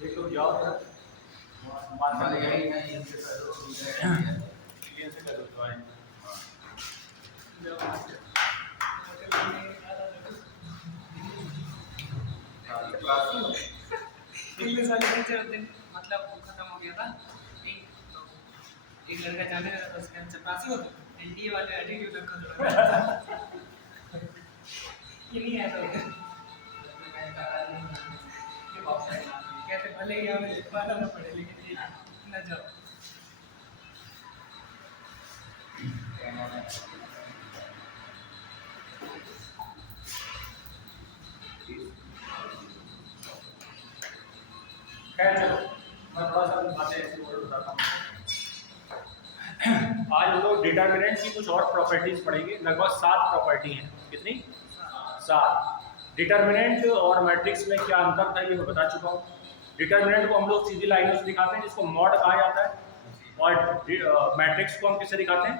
देखो जाओ माता यही नहीं इनसे करो ये से करो तो आए इंग्लिश वाले टीचर दिन मतलब वो खत्म हो गया था एक लड़का जाने लगा था उसके चपरासी होता एनडीए वाले एटीट्यूड रखा था ये नहीं आता कहते भले ही हमें लिखवाना ना पड़े लेकिन ये न जाओ खैर चलो मैं थोड़ा सा बातें ऐसे और बताता हूँ। आज हम लोग डिटर्मिनेंट की कुछ और प्रॉपर्टीज पढ़ेंगे। लगभग 7 प्रॉपर्टी हैं। कितनी? 7। डिटर्मिनेंट और मैट्रिक्स में क्या अंतर था ये मैं बता चुका हूँ। डिटर्मिनेंट को हम लोग सीधी लाइनों से दिखाते हैं जिसको मॉड कहा जाता है, और मैट्रिक्स को हम किससे दिखाते हैं?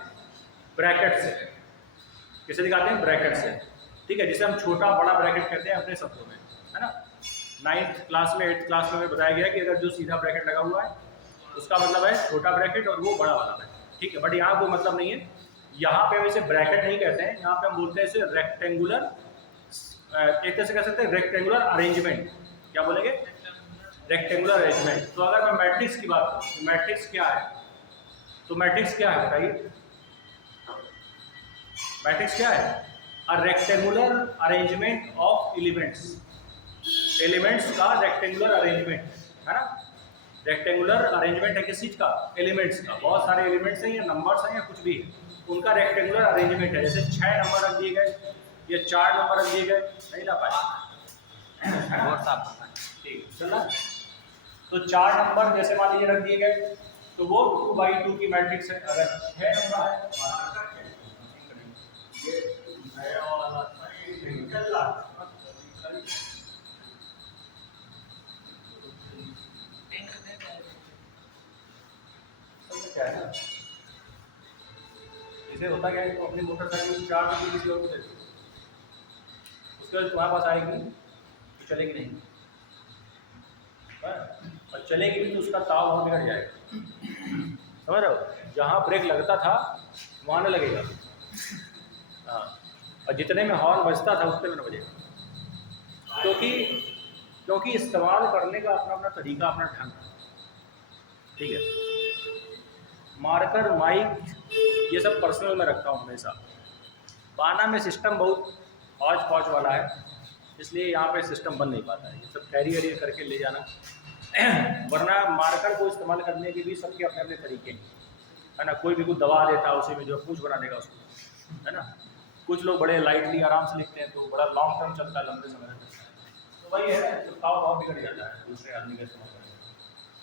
ब्रैकेट से। किससे दिखाते हैं? ब्रैकेट से। ठीक है, जिसे हम छोटा बड़ा ब्रैकेट कहते हैं अपने शब्दों में, है ना। 9th क्लास में 8th क्लास में बताया गया कि अगर जो सीधा ब्रैकेट लगा हुआ है उसका मतलब है छोटा ब्रैकेट और वो बड़ा वाला ब्रैकेट। ठीक है, बट यहाँ वो मतलब नहीं है। यहाँ पे हम इसे ब्रैकेट नहीं कहते हैं, यहाँ पे हम बोलते हैं इसे रेक्टेंगुलर, एक तरह से कह सकते हैं रेक्टेंगुलर अरेंजमेंट। क्या बोलेंगे? Rectangular arrangement. तो अगर मैं मैट्रिक्स की बात करूँ तो मैट्रिक्स क्या है? तो मैट्रिक्स क्या है बताइए? मैट्रिक्स क्या है? A rectangular arrangement of elements. Elements का रेक्टेंगुलर अरेंजमेंट, है ना। रेक्टेंगुलर अरेंजमेंट है किस चीज का? एलिमेंट्स का। बहुत सारे एलिमेंट्स हैं या नंबर्स हैं या कुछ भी है, उनका रेक्टेंगुलर अरेंजमेंट है। जैसे 6 नंबर रख दिए गए या 4 नंबर रख दिए गए, नहीं ला पाए, ठीक चला। तो 4 नंबर जैसे मान लीजिए रख दिए गए तो वो 2/2 की मैट्रिक्स है। अगर 6 नंबर है क्या है, इसे होता क्या है, तो अपनी मोटरसाइकिल 4 की किसी और को दे दो, उसके बाद तुम्हारे पास आएगी तो चलेगी नहीं, और चलेगी भी तो उसका ताव वहाँ बिगड़ जाएगा। समझ रहे हो? जहाँ ब्रेक लगता था वहाँ न लगेगा, हाँ, और जितने में हॉर्न बजता था उतने में न बजेगा, क्योंकि इस्तेमाल करने का अपना अपना तरीका, अपना ढंग। ठीक है, मार्कर, माइक, ये सब पर्सनल में रखता हूँ हमेशा। पाना में सिस्टम बहुत हौच पौच वाला है, इसलिए यहाँ पे सिस्टम बन नहीं पाता है। ये सब कैरी वैरियर करके ले जाना वरना मार्कर को इस्तेमाल करने के भी सबके अपने अपने तरीके हैं, है ना। कोई भी कुछ दबा देता है उसी में जो पूछ बना देगा उसको, है ना। कुछ लोग बड़े लाइटली आराम से लिखते हैं तो बड़ा लॉन्ग टर्म चलता है, लंबे समय तक चलता है। तो वही है, तो ताव बहुत बिगड़ जाता है दूसरे आदमी का इस्तेमाल करने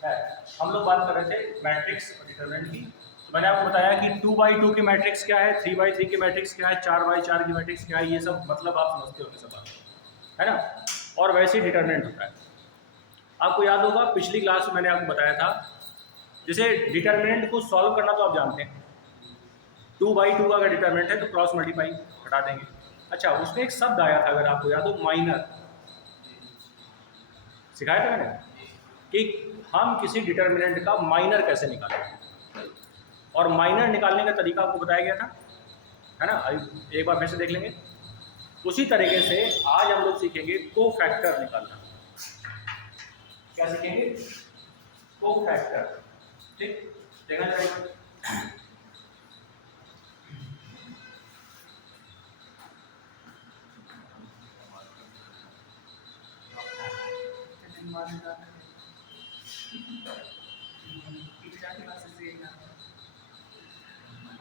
है। हम लोग बात कर रहे थे मैट्रिक्स और डिटरमिनेंट की। तो मैंने आपको बताया कि 2/2 की मैट्रिक्स क्या है, 3/3 की मैट्रिक्स क्या है, 4/4 की मैट्रिक्स क्या है, ये सब मतलब आप समझते होंगे सब बात, है ना। और वैसे ही डिटरमिनेंट होता है। आपको याद होगा पिछली क्लास में मैंने आपको बताया था, जैसे डिटरमिनेंट को सॉल्व करना तो आप जानते हैं। 2/2 का अगर डिटरमिनेंट है तो क्रॉस मल्टीप्लाई हटा देंगे। अच्छा, उसमें एक शब्द आया था अगर आपको याद हो, माइनर। सिखाया था मैंने कि हम किसी डिटरमिनेंट का माइनर कैसे निकालें, और माइनर निकालने का तरीका आपको बताया गया था, है ना। एक बार फिर से देख लेंगे। उसी तरीके से आज हम लोग सीखेंगे कोफैक्टर निकालना। क्या सीखेंगे? कोफैक्टर। ठीक, देखना चाहिए।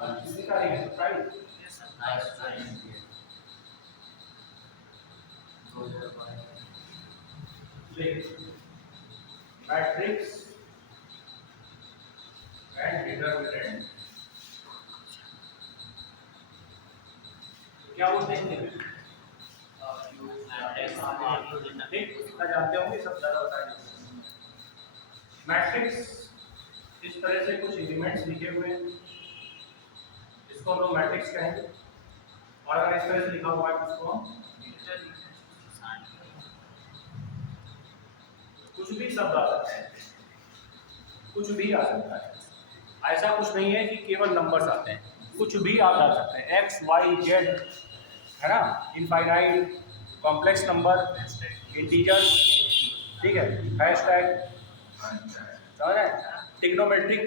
किसी का नहीं है, राइट। मैट्रिक्स एंड डिटरमिनेंट क्या बोलते हैं? ठीक, जानते होंगे सब, ज़्यादा बताएंगे। मैट्रिक्स इस तरह से कुछ एलिमेंट्स लिखे हुए हैं, इसको हम लोग मैट्रिक्स कहेंगे। और अगर इस तरह से लिखा हुआ है तो इसको हम कुछ भी शब्द आ सकते हैं, कुछ भी आ सकता है। ऐसा कुछ नहीं है कि केवल नंबर्स आते हैं, कुछ भी आ जा सकते हैं, एक्स वाई जेड, है ना, इनफाइनाइट, कॉम्प्लेक्स नंबर, इंटीजर्स, ठीक है, हैशटैग, समझ रहे हैं, ट्रिग्नोमेट्रिक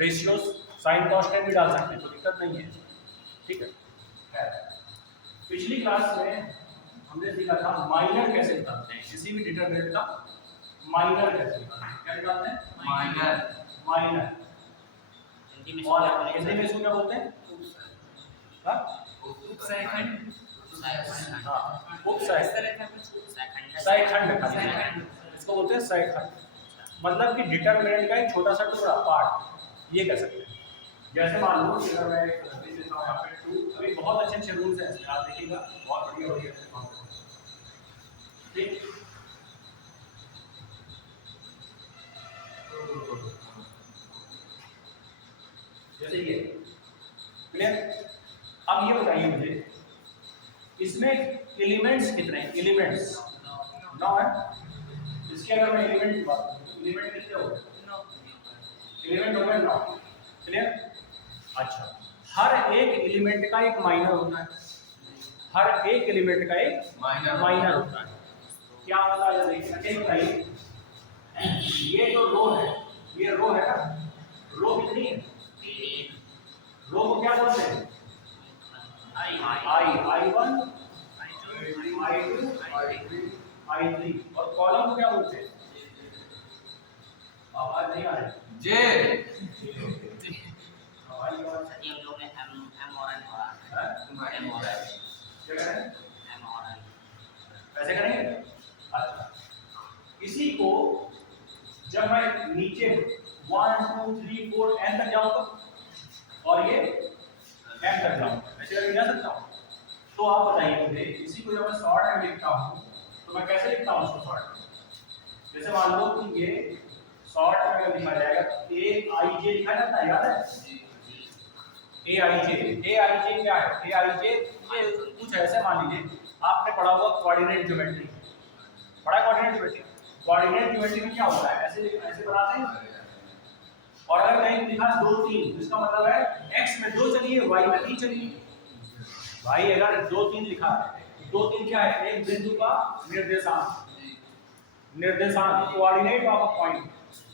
रेशियोज, साइन कांस्टेंट भी डाल सकते हैं, कोई दिक्कत नहीं है, ठीक है। पिछली क्लास में हमने सीखा था माइनर कैसे निकालते हैं, किसी भी डिटरमिनेंट का माइनर कैसे निकालते हैं, क्या निकालते हैं, माइनर। और हिंदी में इसको क्या बोलते हैं, हाँ, उपसयखंड। हाँ, उपसय, इस तरह का कुछ सयखंड, इसको बोलते हैं सयखंड, मतलब कि डिटरमिनेंट का एक छोटा सा टुकड़ा, पार्ट, ये कह सकते हैं। जैसे मान लो कि अगर मैं एक लिख देता हूँ यहाँ पे 2, अभी बहुत अच्छे अच्छे रूल्स हैं इसमें, आप देखिएगा बहुत बढ़िया बढ़िया, ठीक। जैसे ये क्लियर। अब ये बताइए मुझे, इसमें एलिमेंट्स कितने हैं, एलिमेंट्स 9 है। इसके अगर मैं एलिमेंट की बात करूं, एलिमेंट कितने हो गए, एलिमेंट हो गए 9, क्लियर। अच्छा, हर एक एलिमेंट का एक माइनर होता है, हर एक एलिमेंट का एक माइनर होता है। क्या होता है देखिए, बताइए, ये जो रो है, ये रो है ना, रो कितनी है, रो को क्या बोलते हैं, I1, I2, I3, और कॉलम को क्या बोलते हैं, आवाज नहीं आ रही, जे आवाज नहीं आ रही, ये हम लोग में M और N हो रहा हाँ? है, M और N, क्या करें, M और N, ऐसे करेंगे। अच्छा, इसी को जब मैं नीचे 1 2 3 4 n तक जाऊंगा और ये m तक जाऊंगा, ऐसे करके जा सकता हूँ। तो आप बताइए मुझे, इसी को जब मैं शॉर्ट में लिखता हूँ तो मैं कैसे लिखता हूँ इसको शॉर्ट में, जैसे मान लो कि ये शॉर्ट में अगर लिखा जाएगा aij लिखा जाता है, याद है, aij क्या है, aij ये कुछ ऐसे मान लीजिए, आपने पढ़ा हुआ कोऑर्डिनेट ज्योमेट्री, पढ़ा कोऑर्डिनेट ज्योमेट्री, कोऑर्डिनेट ज्योमेट्री में क्या होता है, ऐसे ऐसे बनाते हैं, और अगर कहीं लिखा 2 3, इसका मतलब है x में 2 चलिए, y में 3 चलिए। भाई अगर 2 3 लिखा है, 2 3 क्या है, एक बिंदु का निर्देशांक, निर्देशांक, कोऑर्डिनेट ऑफ अ पॉइंट,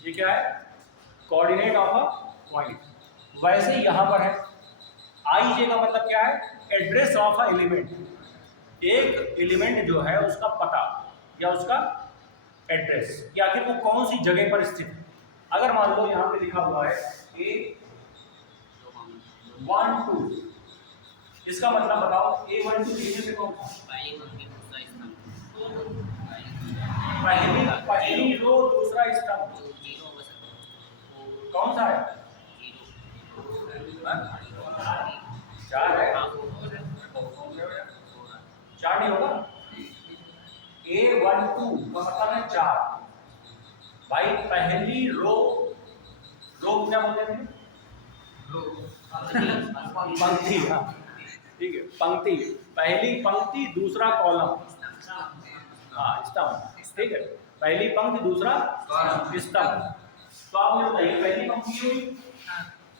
ये क्या है, कोऑर्डिनेट ऑफ अ पॉइंट। वैसे यहाँ पर है आई का मतलब क्या है, एड्रेस ऑफ अ एलिमेंट, एक एलिमेंट जो है उसका पता या उसका एड्रेस, कि आखिर वो कौन सी जगह पर स्थित है। अगर मान लो यहाँ पे लिखा हुआ है A1 2, इसका मतलब बताओ A1 2 लिखने से कौन सा, पहली रो दूसरा स्तंभ, कौन सा है, 4 है, 4 नहीं होगा, A1 2 का मतलब है 4। भाई पहली रो, रो क्या बोलते हैं, पंक्ति, हाँ ठीक है, पंक्ति, पहली पंक्ति दूसरा कॉलम, हाँ स्तंभ, ठीक है, पहली पंक्ति दूसरा स्तंभ। तो आप मुझे बताइए, पहली पंक्ति हुई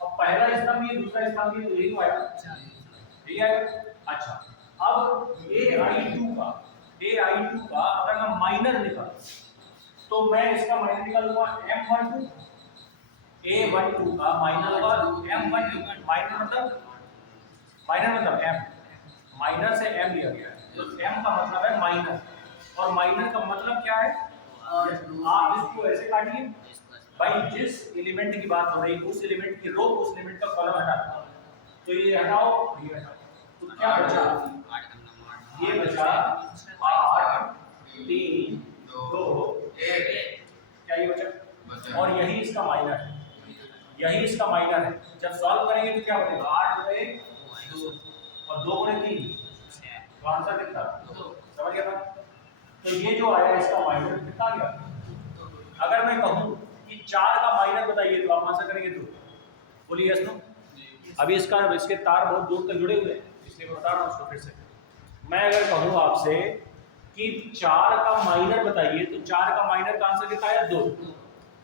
और पहला स्तंभ ये, दूसरा स्तंभ ये, तो यही तो आया, ठीक है। अच्छा, अब AI2 का अगर मैं माइनर निकालूं तो मैं इसका माइनर निकालूंगा M12, A12 का माइनर होगा M12, माइनर मतलब M, माइनर से M लिया गया है, तो M का मतलब है माइनर, और माइनर का मतलब क्या है, आप इसको ऐसे काटिए, भाई जिस एलिमेंट की बात हो रही है उस एलिमेंट की रो, उस एलिमेंट का कॉलम हटा दो, तो ये हटाओ, ये हटाओ, तो क्या बचा, ये बचा 8 3 2 1, क्या ये बचा, और यही इसका माइनर है, यही इसका माइनर है। जब सॉल्व करेंगे तो क्या बनेगा, 8 गुणे 2 और 2 गुणे 3, तो आंसर कितना, समझ गया ना। तो ये जो आया इसका माइनर कितना गया। अगर मैं कहूँ कि 4 का माइनर बताइए तो आप आंसर करेंगे तो बोलिए यस नो। अभी इसके तार बहुत दूर तक जुड़े हुए हैं, इसलिए मैं बता रहा हूँ उसको फिर से। मैं अगर कहूँ आपसे कि 4 का माइनर बताइए तो 4 का माइनर का आंसर कितना है 2।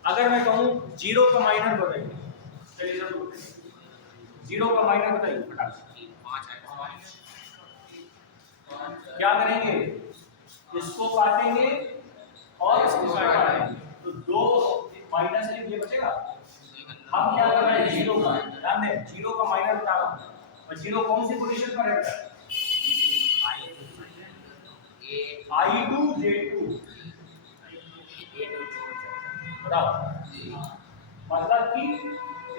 अगर मैं कहूँ 0 का माइनर बताइए, चलिए सर 0 का माइनर बताइए फटाक से। क्या करेंगे, इसको काटेंगे और इसको काटेंगे तो 2 माइनस 1 ये बचेगा। हम क्या कर रहे हैं 0 का, ध्यान दें 0 का माइनर बता रहा हूँ और 0 कौन सी पोजीशन पर रहता है, I2 J2 बताओ। मतलब कि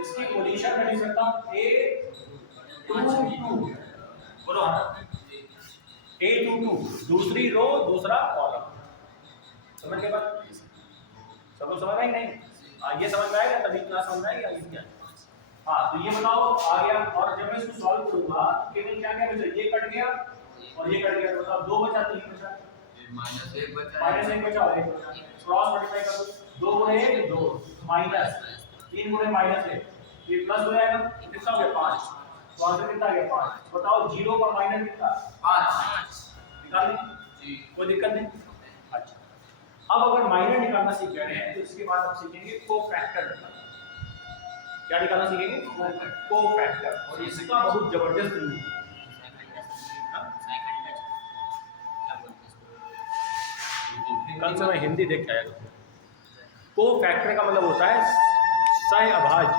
इसकी पोजीशन मैं लिख सकता हूँ A22 बोलो A22 दूसरी रो दूसरा कॉलम। समझ के बाद सबको समझ आई नहीं? ये समझ में आएगा तभी क्लास समझ आएगी आगे क्या। हाँ तो ये बताओ आ गया। और जब मैं इसको सॉल्व करूंगा तो केवल क्या क्या बचा, ये कट गया और ये कट गया तो बताओ 2 बचा 3 बचा, -1 बचा और 1 बचा। क्रॉस मल्टीप्लाई कर दो 2 गुणे 1 2 माइनस 3 गुणे -1 ये प्लस हो जाएगा, कितना हो गया 5। तो आंसर कितना आ गया 5। बताओ 0 का माइनर कितना 5 निकाल लें, कोई दिक्कत नहीं। अच्छा अब अगर माइनर निकालना सीख गए हैं तो इसके बाद आप सीखेंगे कोफैक्टर निकालना। क्या निकालना सीखेंगे, कोफैक्टर। और इसका बहुत जबरदस्त रूल है। कल से मैं हिंदी देख के आया था। कोफैक्टर का मतलब होता है सहअभाज्य।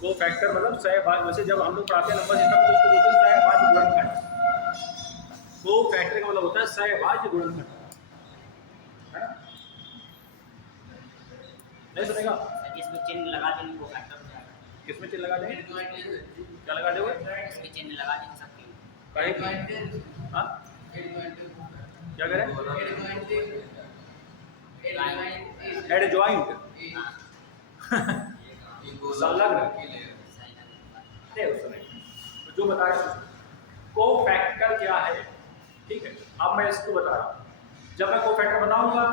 कोफैक्टर मतलब सहअभाज्य, वैसे जब हम लोग पढ़ाते हैं नंबर सिस्टम तो उसको बोलते हैं सहअभाज्य गुणनखंड। कोफैक्टर का मतलब होता है सहअभाज्य गुणनखंड, है ना? नहीं सुनेगा? इसमें चिन्ह लगा देंगे कोफैक्टर हो जाएगा। किसमें चिन्ह लगा देंगे, क्या लगा दोगे? इसमें चिन्ह लगा देंगे सबके। हाँ क्या करें, एडजॉइंट संलग्न नहीं उसमें तो जो बता रहे कोफैक्टर क्या है, ठीक है। अब मैं इसको बता रहा हूँ, जब मैं कोफैक्टर बताऊंगा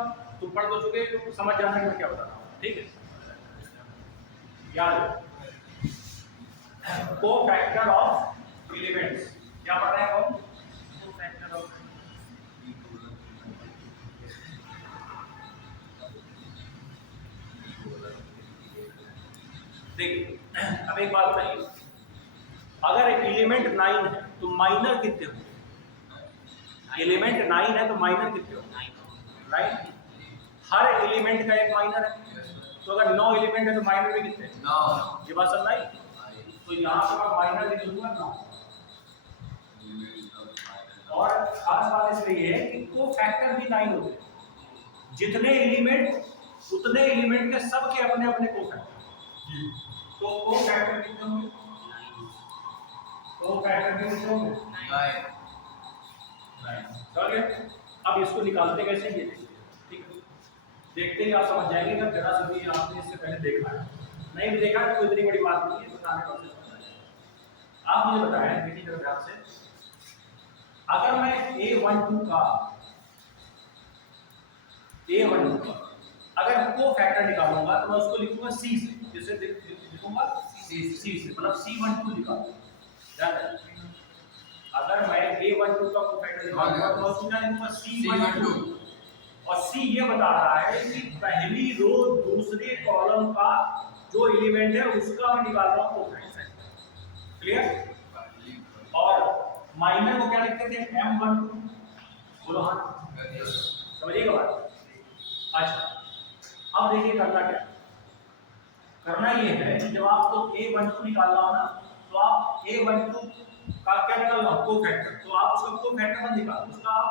तुम पढ़ तो चुके तो समझ जाना कि मैं क्या बता रहा हूँ, ठीक है। याद कोफैक्टर ऑफ एलिमेंट्स क्या पढ़ रहे हैं हम, कोफैक्टर ऑफ देखिए। अब एक बात बताइए, अगर एलिमेंट 9 है तो माइनर कितने होंगे? एलिमेंट 9 है तो माइनर कितने होंगे? 9। हर एलिमेंट का एक माइनर है, तो अगर 9 एलिमेंट है तो माइनर भी कितने? 9। ये बात समझ आई? तो यहाँ पर मैं माइनर लिख दूंगा 9। और खास बात इसमें ये है कि कोफैक्टर भी 9 होते हैं। जितने एलिमेंट उतने एलिमेंट के सबके अपने अपने कोफैक्टर। तो कोफैक्टर कितने होंगे? कोफैक्टर कितने होंगे? 9। चलिए अब इसको निकालते कैसे ये देखिए, ठीक है। देखते ही आप समझ जाएंगे कि जरा सा भी आपने इससे पहले देखा है, नहीं भी देखा तो कोई इतनी बड़ी बात नहीं है, बताने का प्रोसेस। आप मुझे बताएं देखिए जरा ध्यान से, अगर मैं A12 का अगर कोफैक्टर निकालूंगा तो मैं उसको लिखूंगा C से, जिसे लिखूंगा C से, मतलब C12 निकालूंगा। ध्यान रखिए, अगर मैं A12 का कोफैक्टर निकालूंगा तो मैं उसको क्या लिखूंगा C12। और C ये बता रहा है कि पहली रो दूसरे कॉलम का जो एलिमेंट है उसका मैं निकाल रहा हूँ कोफैक्टर। क्लियर? और माइनर को क्या लिखते थे M12, बोलो हाँ समझिएगा बात। अच्छा अब देखिए करना क्या, करना ये है कि जब आपको A12 निकालना हो ना तो आप A12 का क्या निकालना हो कोफैक्टर, तो आप उसका कोफैक्टर मत निकालो, उसका आप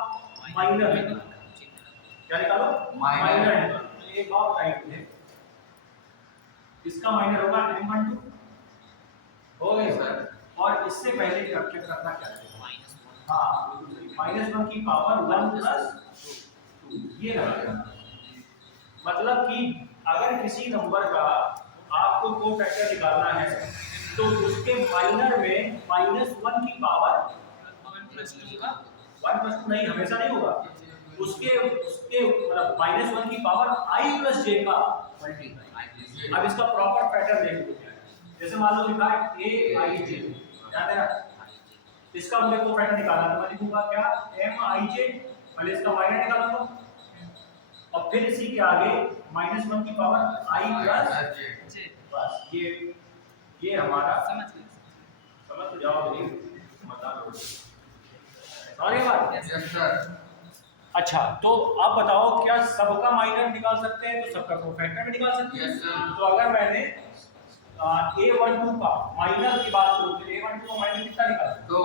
माइनर निकालो। क्या निकालो? माइनर निकालो। तो एक बात बताइए मुझे, इसका माइनर होगा M12 हो गया सर। और इससे पहले करना क्या है, हाँ -1 की पावर 1 + 2 ये लगाना। मतलब कि अगर किसी नंबर का आपको कोफैक्टर निकालना है तो उसके माइनर में -1 की पावर 1 + 2 नहीं, हमेशा नहीं होगा, उसके उसके मतलब -1 की पावर i प्लस j का मल्टीप्लाई। अब इसका प्रॉपर पैटर्न देख लो क्या है। जैसे मान लो लिखा है a i j, ध्यान देना इसका हमने को पैटर्न निकाला तो मैं लिखूंगा क्या m i j, पहले इसका माइनस निकालूंगा और फिर इसी के आगे -1 की पावर i प्लस जी बस ये हमारा समझ गए। समझ तो जाओ नहीं बता दो समझ गए बात। Yes sir. अच्छा तो आप बताओ क्या सबका माइनर निकाल सकते हैं तो सबका कोफैक्टर भी निकाल सकते हैं। Yes, sir. तो अगर मैंने a12 का माइनर की बात करूं तो a12 का माइनर कितना निकाला दो।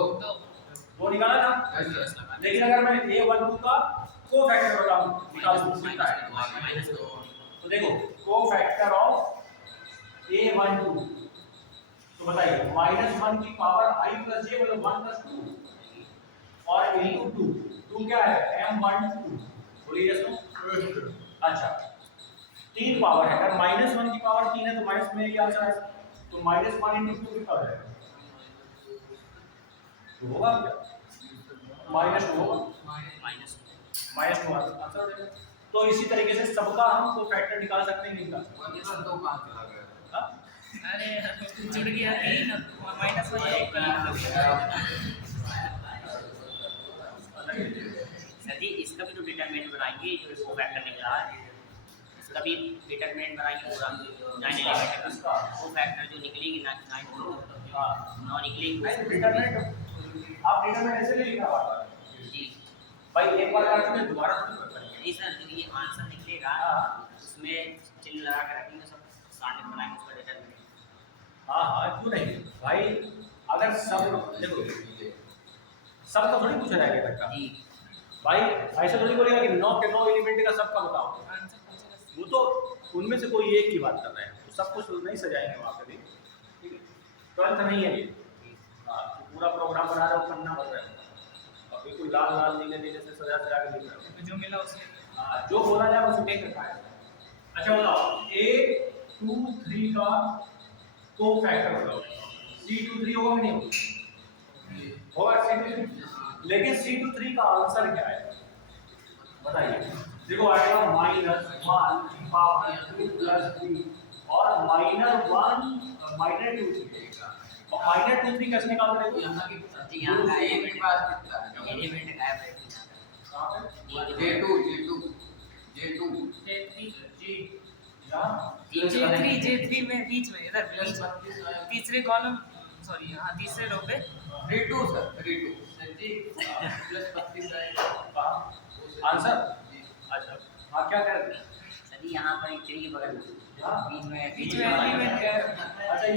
दो निकाला था। Yes sir. लेकिन अगर मैं a12 का कोफैक्टर बताऊं निकालूं तो कितना है -2 तो देखो कोफैक्टर ऑफ a12 तो बताइए -1 की पावर i प्लस j मतलब 1 प्लस 2 और into 2 क्या है m12 बोलिए इसको। अच्छा 3 पावर है अगर -1 की पावर 3 है तो माइनस में क्या आंसर है तो -1 into 2 कितना हो जाएगा तो होगा क्या -2 होगा -2 आंसर हो जाएगा। तो इसी तरीके से सबका हम कोफैक्टर निकाल सकते हैं इनका। वन प्लस दो कहाँ चला गया? हाँ? अरे जुड़ गया 3 और माइनस हो सर जी इसका भी तो डिटरमिनेंट बनाएंगे जो इसको फैक्टर निकला है इसका भी डिटरमिनेंट बनाएंगे पूरा 9 एलिमेंट का वो फैक्टर जो निकलेगी 9 हाँ 9 निकलेगी डिटरमिनेंट आप डिटरमिनेंट ऐसे नहीं लिखा पाता जी भाई एक बार करके मैं दोबारा शुरू करता हूं। नहीं सर जो ये आंसर निकलेगा उसमें चिन्ह लगा के रखेंगे सब सामने बनाएंगे उसका डिटरमिनेंट। हाँ हाँ क्यों नहीं भाई अगर सब देखो सब का थोड़ी पूछा जाएगा तक का जी भाई ऐसा थोड़ी बोलेगा कि 9 के 9 एलिमेंट का सबका बताओ वो तो उनमें से कोई एक की बात कर रहे हैं तो सब कुछ नहीं सजाएंगे वहाँ पे भी ठीक है 12th नहीं है ये हाँ तो पूरा प्रोग्राम बना रहे हो पन्ना भर रहे हो और बिल्कुल लाल लाल नीले नीले से सजा सजा के लिख रहे हो जो मिला उसने हाँ जो बोला जाए उसे टेक रखा है। अच्छा बताओ a23 का कोफैक्टर बताओ c23 होगा कि नहीं होगा c23 लेकिन c23 का आंसर क्या है बताइए। देखो आएगा -1 की पावर 2 प्लस 3 और -1 -2 और -2 कैसे निकाल रहे हो यहाँ की जी यहाँ का एक के पास कितना है? एलिमेंट गायब है कहां पे J2 जी यहाँ J3 में बीच में इधर बीच में तीसरे कॉलम सॉरी हाँ तीसरे रो पे 3 सर 3 प्लस 25 आएगा। आंसर अच्छा हाँ क्या कह रहे थे सर जी यहाँ पर एक ट्री के बगल में यहाँ बीच में एलिमेंट है अच्छा ये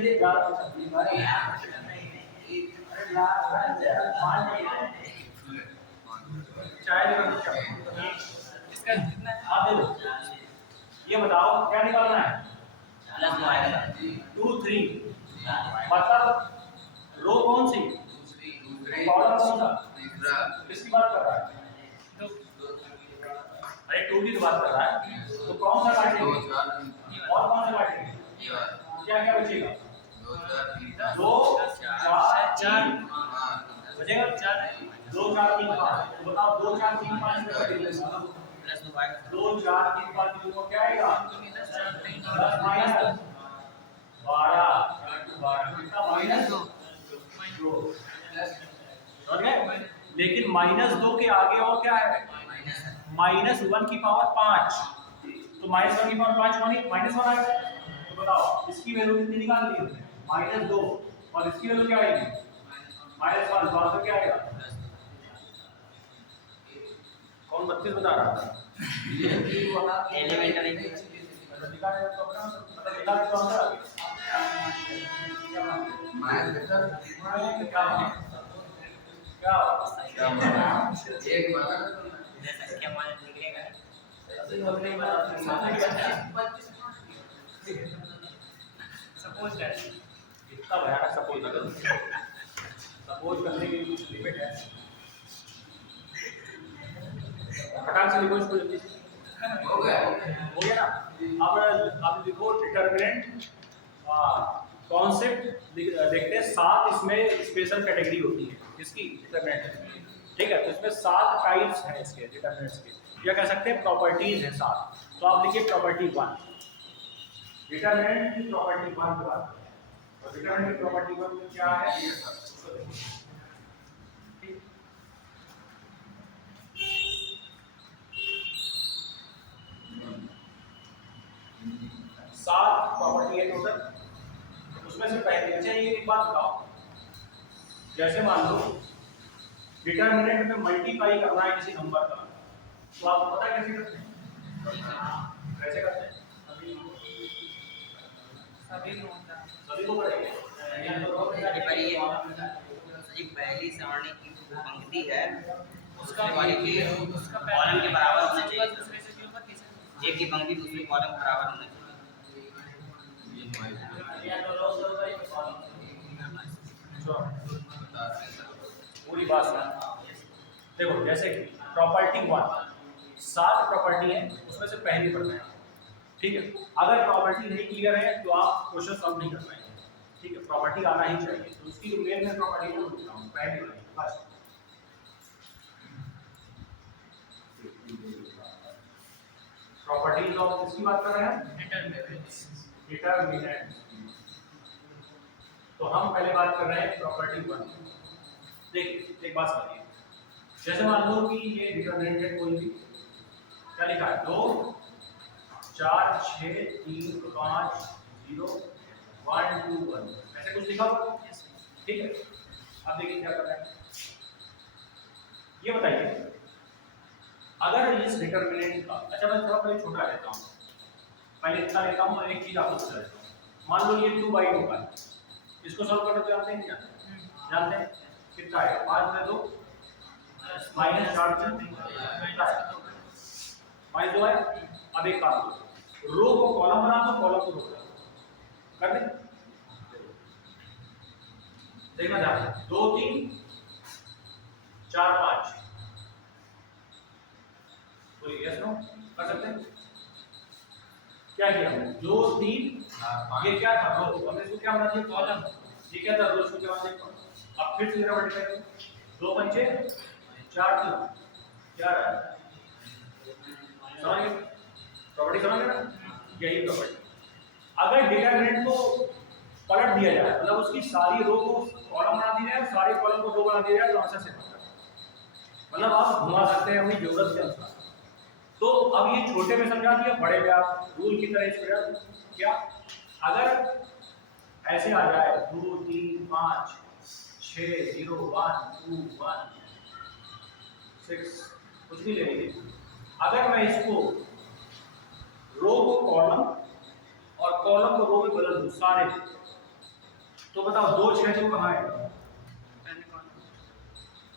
इसका कितना है हाँ दे दो ये बताओ क्या निकालना है प्लस 2 आएगा 2 3 मतलब रो कौन सी कॉलम कौन सा किसकी बात कर रहा है अरे 2 की तो बात कर रहा है तो कौन सा काटेंगे और कौन सा काटेंगे क्या क्या बचेगा 2 4 चार बचेगा 2 4 3 5 तो बताओ 2 4 3 5 में कटेगा प्लस 2 आएगा 2 4 3 5 को क्या आएगा 10 माइनस 12 कितना माइनस 2 समझ गए लेकिन -2 के आगे और क्या है -1 की पावर 5 तो -1 की पावर 5 मानी -1 आएगा तो बताओ इसकी वैल्यू कितनी निकाल ली हमने -2 और इसकी वैल्यू क्या आएगी -1 तो आंसर क्या आएगा कौन 32 बता रहा था एलिमेंटरी निकाल तो अपना मतलब निकाल तो आंसर आ गया क्या एक बना संख्या मान निकलेगा सपोज दैट इतना भयानक सपोज करने की कुछ लिमिट है फटाक से लिखो इसको जल्दी से हो गया हो गया ना अब लिखो डिटरमिनेंट कॉन्सेप्ट देखते हैं 7 इसमें स्पेशल कैटेगरी होती है इसकी डिटरमिनेंट ठीक है तो इसमें 7 टाइप्स हैं इसके डिटरमिनेंट्स के या कह सकते हैं प्रॉपर्टीज हैं 7। तो आप लिखिए प्रॉपर्टी 1, डिटरमिनेंट की प्रॉपर्टी 1 की बात करें, और डिटरमिनेंट की प्रॉपर्टी 1 में क्या है ये सब उसको देखिए। ठीक, 7 प्रॉपर्टी है टोटल, उसमें से पहले अच्छा ये एक बात बताओ, जैसे मान लो डिटरमिनेंट में मल्टीप्लाई करना है किसी नंबर का, तो आपको पता कैसे करते हैं? कैसे करते हैं? सभी को पढ़ेंगे। ये पहली सारणी की जो पंक्ति है उसका वाली की उसका कॉलम के बराबर होना चाहिए। दूसरे से क्यों तीसरे एक की पंक्ति दूसरी कॉलम के बराबर होना चाहिए। पूरी बात सुनो। देखो जैसे कि प्रॉपर्टी 1 7 प्रॉपर्टी है, उसमें से पहली पढ़ना है, ठीक है। अगर प्रॉपर्टी नहीं क्लियर है तो आप क्वेश्चन सॉल्व नहीं कर पाएंगे, ठीक है। प्रॉपर्टी आना ही चाहिए, तो उसकी जो मेन प्रॉपर्टी है वो लिखता हूं पहली वाली बस। प्रॉपर्टीज ऑफ किसकी बात कर रहे हैं? डिटरमिनेंट। तो हम पहले बात कर रहे हैं प्रॉपर्टी 1। देखिए एक बात समझिए, जैसे मान लो कि ये डिटरमिनेंट है कोई भी, क्या लिखा है 2 4 6 3 5 0 1 2 1 ऐसे कुछ लिखा हुआ, ठीक है। अब देखिए क्या कर रहा है, ये बताइए अगर इस डिटरमिनेंट का, अच्छा मैं थोड़ा पहले छोटा लेता हूँ, पहले इतना लेता हूँ और एक चीज आपको बता देता हूँ। मान लो ये 2/2 का है, इसको सॉल्व करने तो जानते हैं क्या? जानते हैं कितना है? 5 में 2 -4 कितना है? -2 है। अब एक काम करो, रो को कॉलम बना दो, कॉलम को रो बना दो, कर दे। देखना ध्यान, 2 3 4 5, बोलिए यस नो, कर सकते हैं? क्या किया हमने? 2 3, ये क्या था? रो, हमने इसको क्या बना दिया? कॉलम। ये क्या था? रो, इसको क्या बना दिया? अब फिर से मेरा मल्टीप्लाई करो, 2 पंचे 4 3 क्या रहा है? समझ गए प्रॉपर्टी? समझ गए ना? यही प्रॉपर्टी। अगर डिटरमिनेंट को पलट दिया जाए, मतलब उसकी सारी रो को कॉलम बना दिया जाए, सारे कॉलम को रो बना दिया जाए, तो आंसर से मतलब आप घुमा सकते हैं अपनी जरूरत के अनुसार। तो अब ये छोटे में समझा दिया, बड़े में आप रूल की तरह इसको क्या, अगर ऐसे आ जाए 2 3 5 6 0 1 2 1 6 कुछ भी ले लीजिए, अगर मैं इसको रो को कॉलम और कॉलम को रो में बदल दूं सारे, तो बताओ 2 6 2 कहाँ है?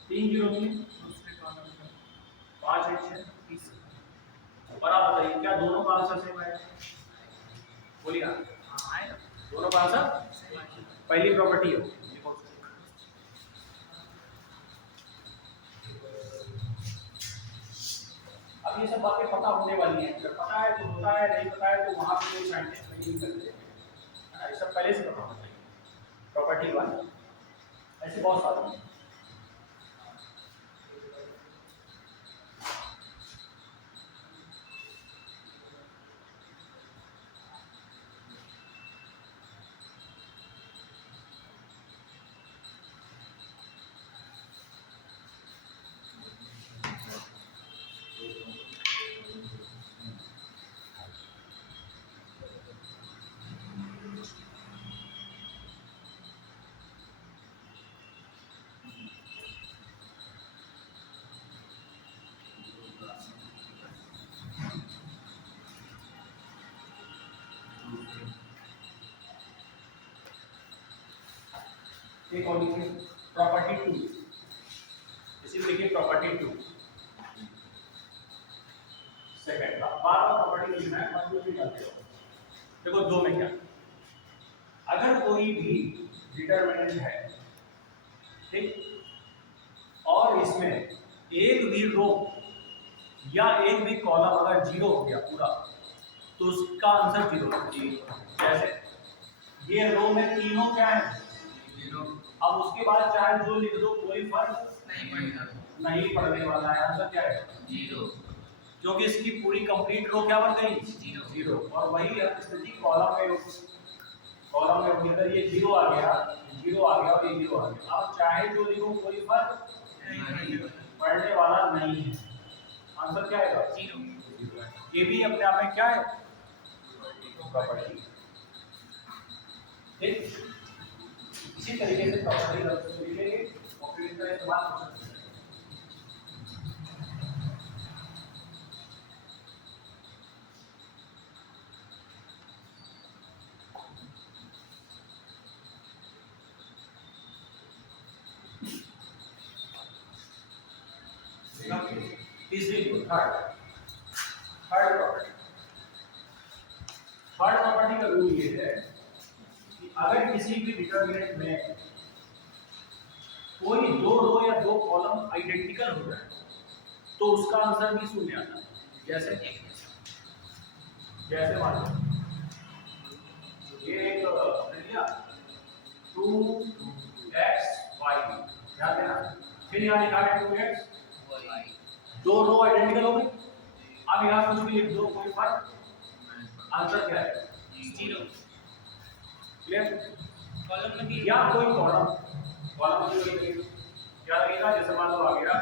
3 0 3 5 8 6 और आप बताइए क्या दोनों का आंसर सेम है? बोलिए दोनों का आंसर पहली प्रॉपर्टी है। अब ये सब बातें पता होने वाली हैं, जब पता है तो होता है, नहीं पता है तो वहां पे कोई साइंटिस्ट नहीं करते हैं, ये सब पहले से पता होना चाहिए। प्रॉपर्टी 1 ऐसे बहुत सारे हैं। एक और लिखिए प्रॉपर्टी 2, इसी को लिखिए प्रॉपर्टी 2 सेकंड। अब बार बार प्रॉपर्टी लिखना है, मत कुछ भी डालते हो। देखो 2 में क्या, अगर कोई भी डिटरमिनेंट है, ठीक, और इसमें एक भी रो या एक भी कॉलम अगर 0 हो गया पूरा, तो उसका आंसर 0 है। जैसे ये रो में तीनों क्या है? 0। अब उसके बाद चाहे जो लिख दो कोई फर्क नहीं पड़ने वाला है, आंसर क्या है? 0। क्योंकि इसकी पूरी कंप्लीट रो क्या बन गई? जीरो। और वही स्थिति कॉलम में होगी। अगर ये जीरो आ गया और ये जीरो आ गया, अब चाहे जो लिखो कोई फर्क पड़ने वाला नहीं है। आंसर क्या आएगा? जीरो। ये भी अपने आप में क्या है? प्रॉपर्टी। ठीक, इसी तरीके से प्रॉपर्टी लिखेंगे और फिर इसका इस्तेमाल कर सकते हैं। तीसरी थर्ड प्रॉपर्टी का रूल ये है कि अगर किसी भी डिटरमिनेंट में कोई दो रो या दो कॉलम आइडेंटिकल हो जाए तो उसका आंसर भी शून्य आता है। जैसे मान लो ये एक लिया 2x y, ध्यान देना। फिर यहाँ लिखा है 2x, दो रो आइडेंटिकल हो गई। अब यहाँ कुछ भी लिख दो, कोई फर्क, आंसर क्या है? जीरो। क्लियर? कॉलम में भी या कोई कॉलम क्या लगेगा? जैसे मान लो आ गया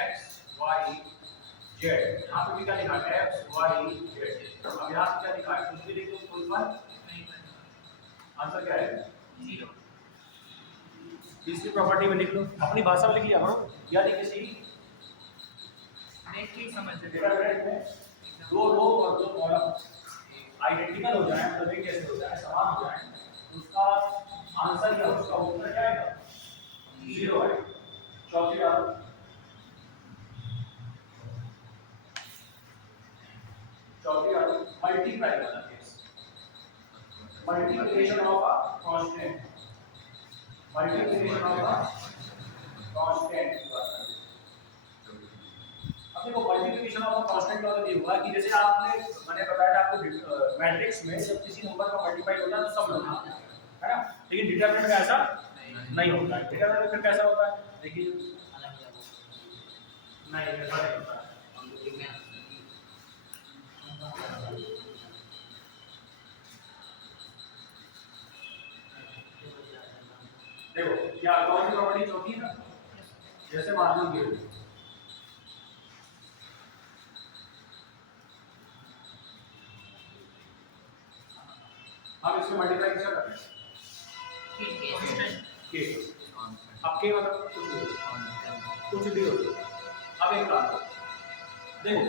x y z, यहाँ पे भी क्या लिखा है? x y z। अब यहाँ पे क्या लिखा है? कुछ भी लिख दो, कोई फर्क नहीं पड़ेगा। आंसर क्या है? जीरो। तीसरी प्रॉपर्टी में लिख लो, अपनी भाषा में लिखिए करो, यानी किसी देख के ही समझ जाएगा। डिटरमिनेंट में दो रो और दो कॉलम आइडेंटिकल हो जाए, मतलब एक जैसे हो जाए, समान हो जाए, उसका आंसर या उसका उत्तर क्या आएगा? जीरो है। चौथी डालो, मल्टीप्लाई वाला case, multiplication of a constant, अब देखो मल्टीप्लिकेशन ऑफ अ कांस्टेंट का ये हुआ कि जैसे मैंने बताया था आपको मैट्रिक्स में जब किसी नंबर का मल्टीप्लाई होता है तो सब होता है ना, लेकिन डिटरमिनेंट में ऐसा नहीं होता है। डिटरमिनेंट में कैसा होता है? देखिए नहीं, ऐसा नहीं होता है। देखो क्या कौन सी प्रॉपर्टी चौथी है ना, जैसे मान लो ये हम इसको मल्टीप्लाई कैसे करते हैं? के। अब के मतलब कुछ भी हो। अब एक काम देखो,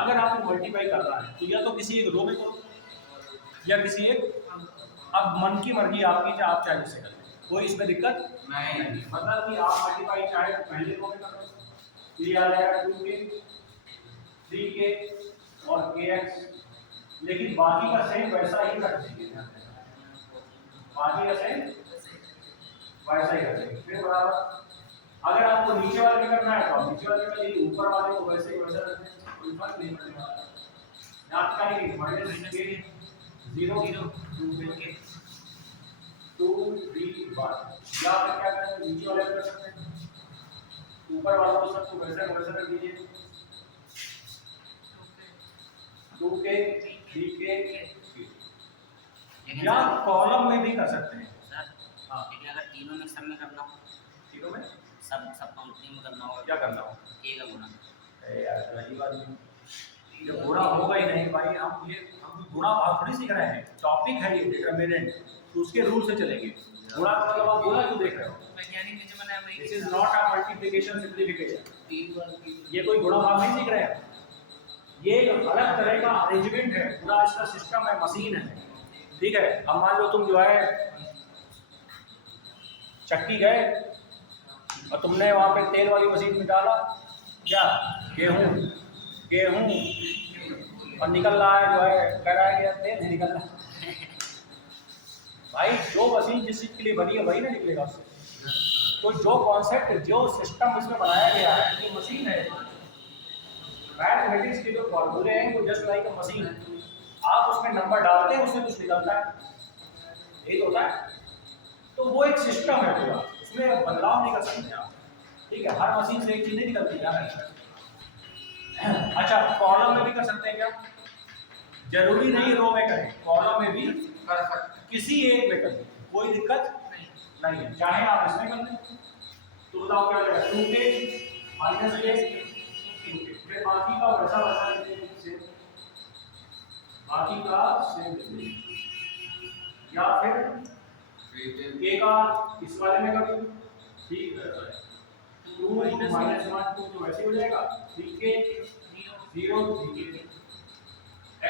अगर आपको मल्टीप्लाई करना है तो या तो किसी एक रो में करो या किसी एक, अब मन की मर्जी आपकी, चाहे आप चाहे जिससे करें, कोई इसमें दिक्कत नहीं। मतलब कि आप मल्टीप्लाई चाहे तो पहले रो में करो, ये आ जाएगा 2k 3k और kx, लेकिन बाकी का सेम वैसा ही रख देंगे, बाकी का सेम वैसा ही रख देंगे। फिर बराबर अगर आपको नीचे वाले में करना है तो आप नीचे वाले में करिए, ऊपर वाले को वैसे ही वैसा रख दें, कोई फर्क नहीं पड़ने वाला। यहाँ क्या लिखेंगे? -k 0 2k 2 3 1, या फिर क्या करें? नीचे वाले में कर सकते हैं, ऊपर वाले को सबको वैसे वैसे रख दीजिए, 2k 3k, या कॉलम में भी कर सकते हैं। सर हाँ। लेकिन अगर तीनों में सब में करना हो, तीनों में सब कंपनी में करना होगा, क्या करना हो? के का गुना। यार सही बात नहीं, ये बुरा होगा ही नहीं भाई। हम बुरा बात थोड़ी सीख रहे हैं, टॉपिक है ये डिटरमिनेंट, तो उसके रूल से चलेंगे। बुरा मतलब आप बुरा क्यों देख रहे हो? वैज्ञानिक ने जो बनाया वही। This is not a multiplication simplification, ये कोई बुरा बात नहीं सीख रहे हैं। ये एक अलग तरह का अरेंजमेंट है, पूरा इसका सिस्टम है, मशीन है, ठीक है। अब मान लो तुम जो है चक्की गए और तुमने वहाँ पे तेल वाली मशीन में डाला क्या, गेहूँ और निकल रहा है, जो है कह रहा है कि तेल नहीं निकल रहा। भाई जो मशीन जिस चीज़ के लिए बनी है वही ना निकलेगा उससे। तो जो कॉन्सेप्ट, जो सिस्टम इसमें बनाया गया है, ये मशीन है। मैथमेटिक्स के जो फॉर्मूले हैं वो जस्ट लाइक अ मशीन है, आप उसमें नंबर डालते हैं, उससे कुछ निकलता है, यही होता है। तो वो एक सिस्टम है पूरा, उसमें बदलाव नहीं कर सकते आप, ठीक है। हर मशीन से एक चीज़ नहीं निकलती है, अच्छा, कॉलम में भी कर सकते हैं क्या? जरूरी नहीं रो में करें, कॉलम में भी कर सकते किसी एक में करें, कोई दिक्कत नहीं है। चाहे आप इसमें कर लें तो बताओ क्या हो जाएगा, 2k माइनस के 2k, फिर बाकी का वैसा वैसा लिखेंगे सेम, बाकी का सेम लिखेंगे, या फिर हैं। k का इस वाले में कर दो, ठीक है, 2 माइनस 1 2 तो वैसे हो जाएगा, 3k 0 3k,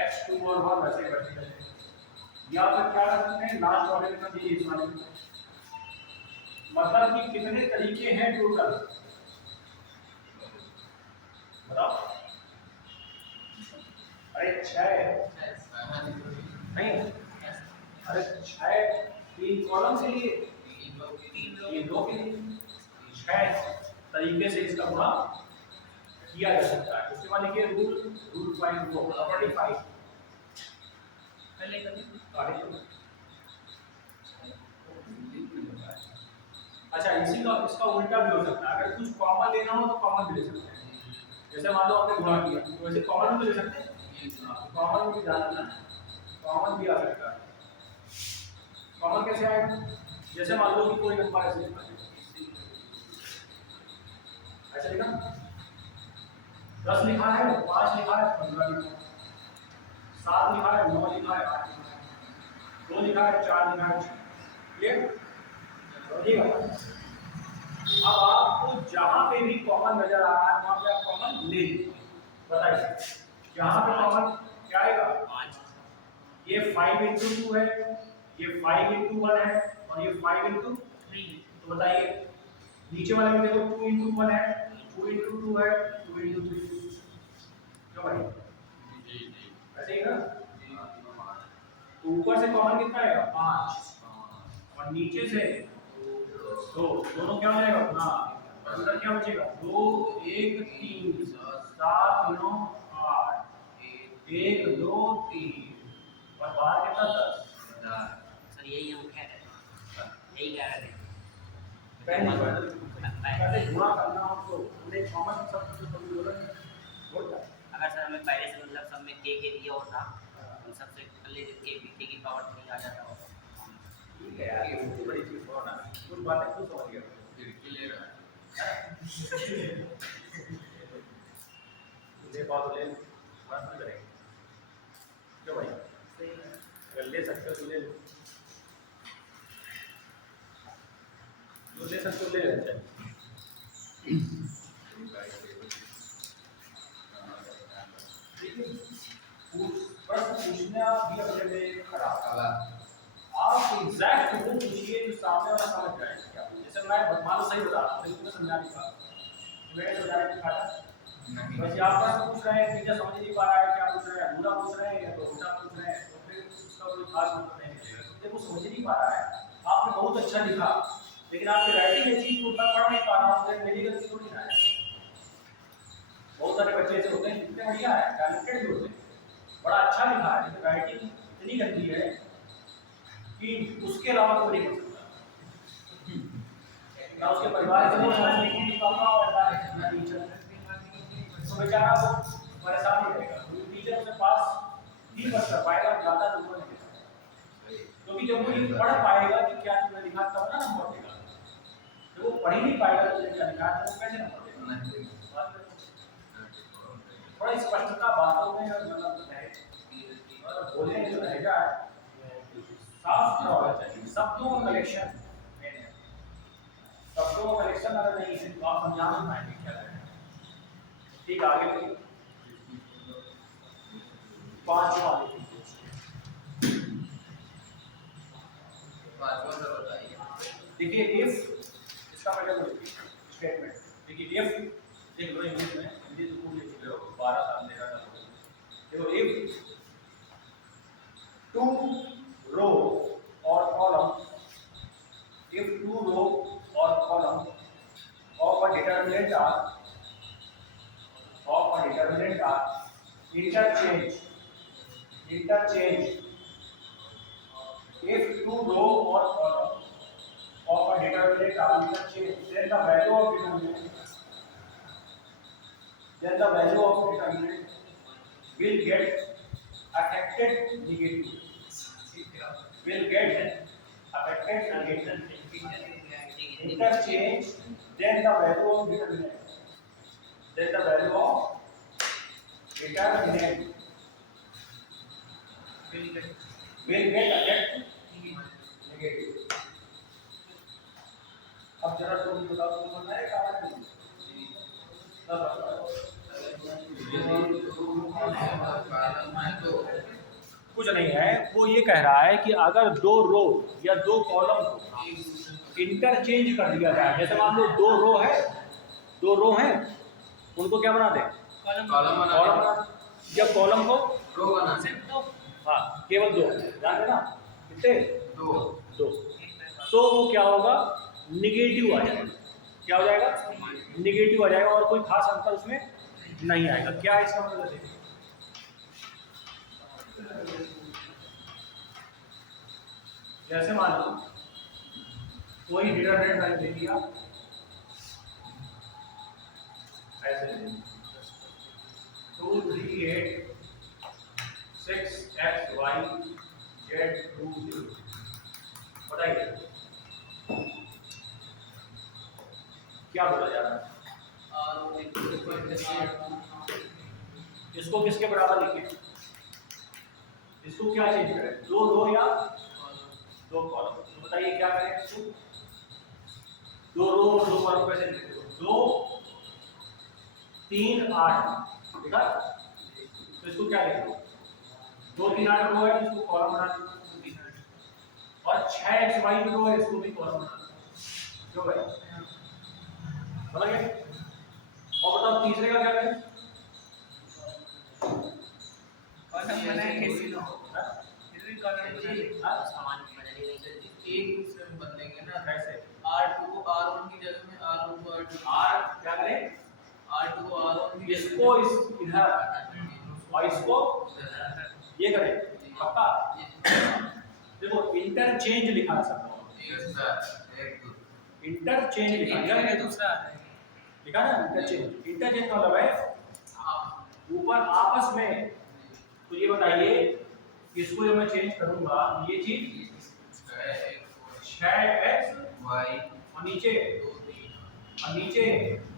x 2 और 1 वैसे वैसे चलेगा। या फिर क्या कर सकते हैं, लास्ट वाले में कर दीजिए इस वाले में, मतलब कि कितने तरीके हैं टोटल बताओ? अरे 6 नहीं, अरे 6 3 कॉलम के लिए, 3 रो के लिए, 6 तरीके से इसका गुणा किया जा सकता है। उसके बाद लिखिए रूट 5 को 45 पहले कर अच्छा, इसी का इसका उल्टा भी हो सकता है, अगर कुछ कॉमन लेना हो तो कॉमन भी ले सकते हैं। जैसे मान लो आपने गुणा किया तो वैसे कॉमन भी ले सकते हैं, कॉमन में भी जाना ना, कॉमन भी आ सकता है। कॉमन कैसे आएगा? जैसे मान लो कि कोई नंबर ऐसे लिखा है, ऐसे लिखा 10 लिखा है, 5 लिखा है, 15 लिखा है, 7 लिखा है, 9 लिखा है, 8 लिखा है, 2 लिखा है, 4 लिखा है, क्लियर? ठीक है। अब आपको जहां पे भी कॉमन नजर आ रहा है वहां पे आप कॉमन ले लीजिए, बताइए जहां पे कॉमन क्या आएगा? 5 ये 5 into 2 है, ये 5 into 1 है, और ये 5 into 3, तो बताइए नीचे वाले में देखो 2 into 1 है, 2 into 2 है, 2 into 3, क्यों भाई? ऐसे ही ना, तो ऊपर से कॉमन कितना आएगा? 5, और नीचे से तो दोनों क्या हो जाएगा ना, अंदर क्या बचेगा? 2 1 3 7 9 8 1 2 3, और बाहर कितना 10। सर यही हम कह रहे थे, यही कह रहे थे। पहले गुणा करना हो तो हमने कॉमन सब कुछ कभी बोला बोलता अगर सर हमें पहले से मतलब सब में के दिया होता, हम सबसे पहले के की पावर 3 आ जाता होगा। ठीक है यार, ये बहुत बड़ी चीज होना, कुछ बातें खुद समझ गया ले बात ले बात नहीं करेंगे क्यों भाई? अगर ले सकते हो तो ले लो, जो ले सकते हो ले लेना चाहिए। प्रश्न पूछना भी अपने में खराब, आप एग्जैक्ट वो पूछिए जो सामने वाला समझ जाए। जैसे मैं मान लो सही बता रहा हूँ, इसमें समझा नहीं पा रहा, मैं समझा नहीं पा रहा, बस आप प्रश्न पूछ रहे हैं, टीचर समझ नहीं पा रहा है, क्या पूछ रहे हैं, अधूरा पूछ रहे हैं या तो उल्टा पूछ रहे हैं, तो फिर उसका कोई खास मतलब नहीं मिलेगा। देखो समझ नहीं पा रहा है, आपने बहुत अच्छा लिखा, लेकिन आपकी राइटिंग ऐसी तो मैं पढ़ नहीं पा रहा हूँ, मेरी गलती थोड़ी ना है। बहुत सारे बच्चे ऐसे होते हैं जितने बढ़िया है, टैलेंटेड भी होते हैं, बड़ा अच्छा लिखा है, लेकिन राइटिंग इतनी गंदी है कि उसके अलावा कोई नहीं कर सकता। ना उसके परिवार के लोग, ना उसके पापा और ना टीचर, तो बेचारा वो परेशान ही रहेगा। टीचर उसके पास नहीं कर पाएगा, ज़्यादा नंबर नहीं देगा, क्योंकि जब वो ये पढ़ पाएगा कि क्या तुमने लिखा तब ना नंबर देगा। जब वो पढ़ ही नहीं पाएगा तुमने क्या लिखा है तो वो कैसे नंबर देगा? थोड़ा स्पष्टता बातों में मतलब है, बोलने में जो रहेगा साफ सुथरा होना चाहिए, शब्दों का कलेक्शन, शब्दों का कलेक्शन अगर नहीं है तो आप समझा नहीं पाएंगे क्या है। ठीक, आगे बढ़िए। 5वां देखिए, इफ इसका मतलब स्टेटमेंट देखिए, इफ देख लो इंग्लिश में, हिंदी तो खूब लिख रहे हो, 12 साल 13 साल देखो, इफ 2 रो और column, if 2 row or column of a determinant are interchange, if 2 row or column of a determinant are interchanged, then the value of determinant then the value of determinant will get affected negatively. Will get affected negatively. Interchange, then the value of determinant. Then the value of determinant will get affected negative. अब जरा तुम बताओ, तुम समझ आए कारण नहीं? कुछ नहीं है, वो ये कह रहा है कि अगर दो रो या दो कॉलम को इंटरचेंज कर दिया जाए, जैसे मान लो दो रो हैं, उनको क्या बना दें? कॉलम बना या कॉलम को रो बना सिर्फ दो हाँ केवल दो, ध्यान देना कितने? दो। तो वो क्या होगा? निगेटिव आ जाएगा। क्या हो जाएगा? निगेटिव आ जाएगा और कोई खास अंतर उसमें नहीं आएगा। क्या है इसका मतलब? देखिए जैसे मान लो कोई डिटरमिनेंट वैल्यू दे दिया ऐसे 2 3 8 6 x y z 2 0। बताइए क्या बोला जा रहा है? इसको किसके बराबर लिखें? इसको क्या चेंज करें? दो रो या दो कॉलम? तो बताइए क्या करें इसको? दो रो और दो कॉलम कैसे लिखते हो? 2 3 8 ठीक है? तो इसको क्या लिखो? 2 3 8 रो है, इसको कॉलम बना दो। और 6 x y रो है, इसको भी कॉलम बना दो। जो है समझ गए? और बताओ तीसरे का क्या करें? कॉलम बनाए कैसे लो? फिर भी कॉलम सामान बदली नहीं करती। एक दूसरे में बदलेंगे ना। कैसे? R2 को R1 की जगह में R1 को R2 R क्या करें? R2 को R1 की इसको इस इधर और इसको ये करें। पक्का? देखो इंटरचेंज लिखा है सब। इंटरचेंज लिखा है, दूसरा लिखा ना इंटरचेंज। इंटरचेंज मतलब है ऊपर आपस में। तो ये बताइए इसको जब मैं चेंज करूंगा ये चीज 6x Y और नीचे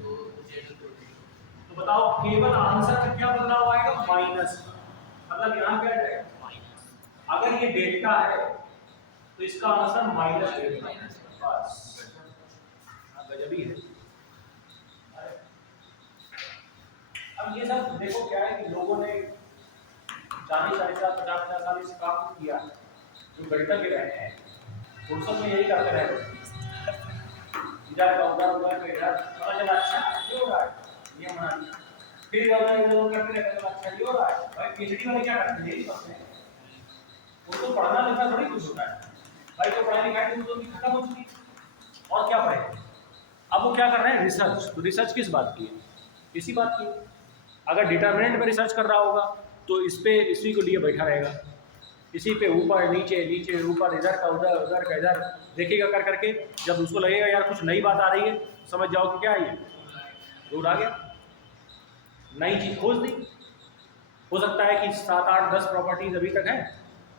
2 तो बताओ केवल आंसर में क्या बदलाव आएगा? माइनस। मतलब यहाँ क्या है? अगर ये डेल्टा है तो इसका आंसर माइनस डेल्टा। बस गजब ही है। अब ये सब देखो क्या है कि लोगों ने 40 साल 50 साल इस काम को किया। जो बैठक के रहे हैं फुर्सत में यही करते रहे, इधर का उधर का इधर पता चला अच्छा ये हो रहा है, ये बना दिया। फिर इधर करते रहते अच्छा ये हो रहा है। भाई पीएचडी वाले क्या करते हैं? यही करते हैं। उनको पढ़ना लिखना थोड़ी कुछ होता है भाई। तो पढ़ाई लिखाई तो उनकी खत्म हो चुकी और क्या पढ़े? अब वो क्या कर रहे हैं? रिसर्च। तो रिसर्च किस बात की है? इसी बात की। अगर डिटरमिनेंट में रिसर्च कर रहा होगा तो इस पे इसी को लिए बैठा रहेगा, इसी पे ऊपर नीचे नीचे ऊपर इधर का उधर का इधर देखेगा कर करके। जब उसको लगेगा यार कुछ नई बात आ रही है, समझ जाओ कि क्या है ये रोड आ गया, नई चीज़ खोज दी। हो सकता है कि 7 8 10 प्रॉपर्टीज अभी तक हैं,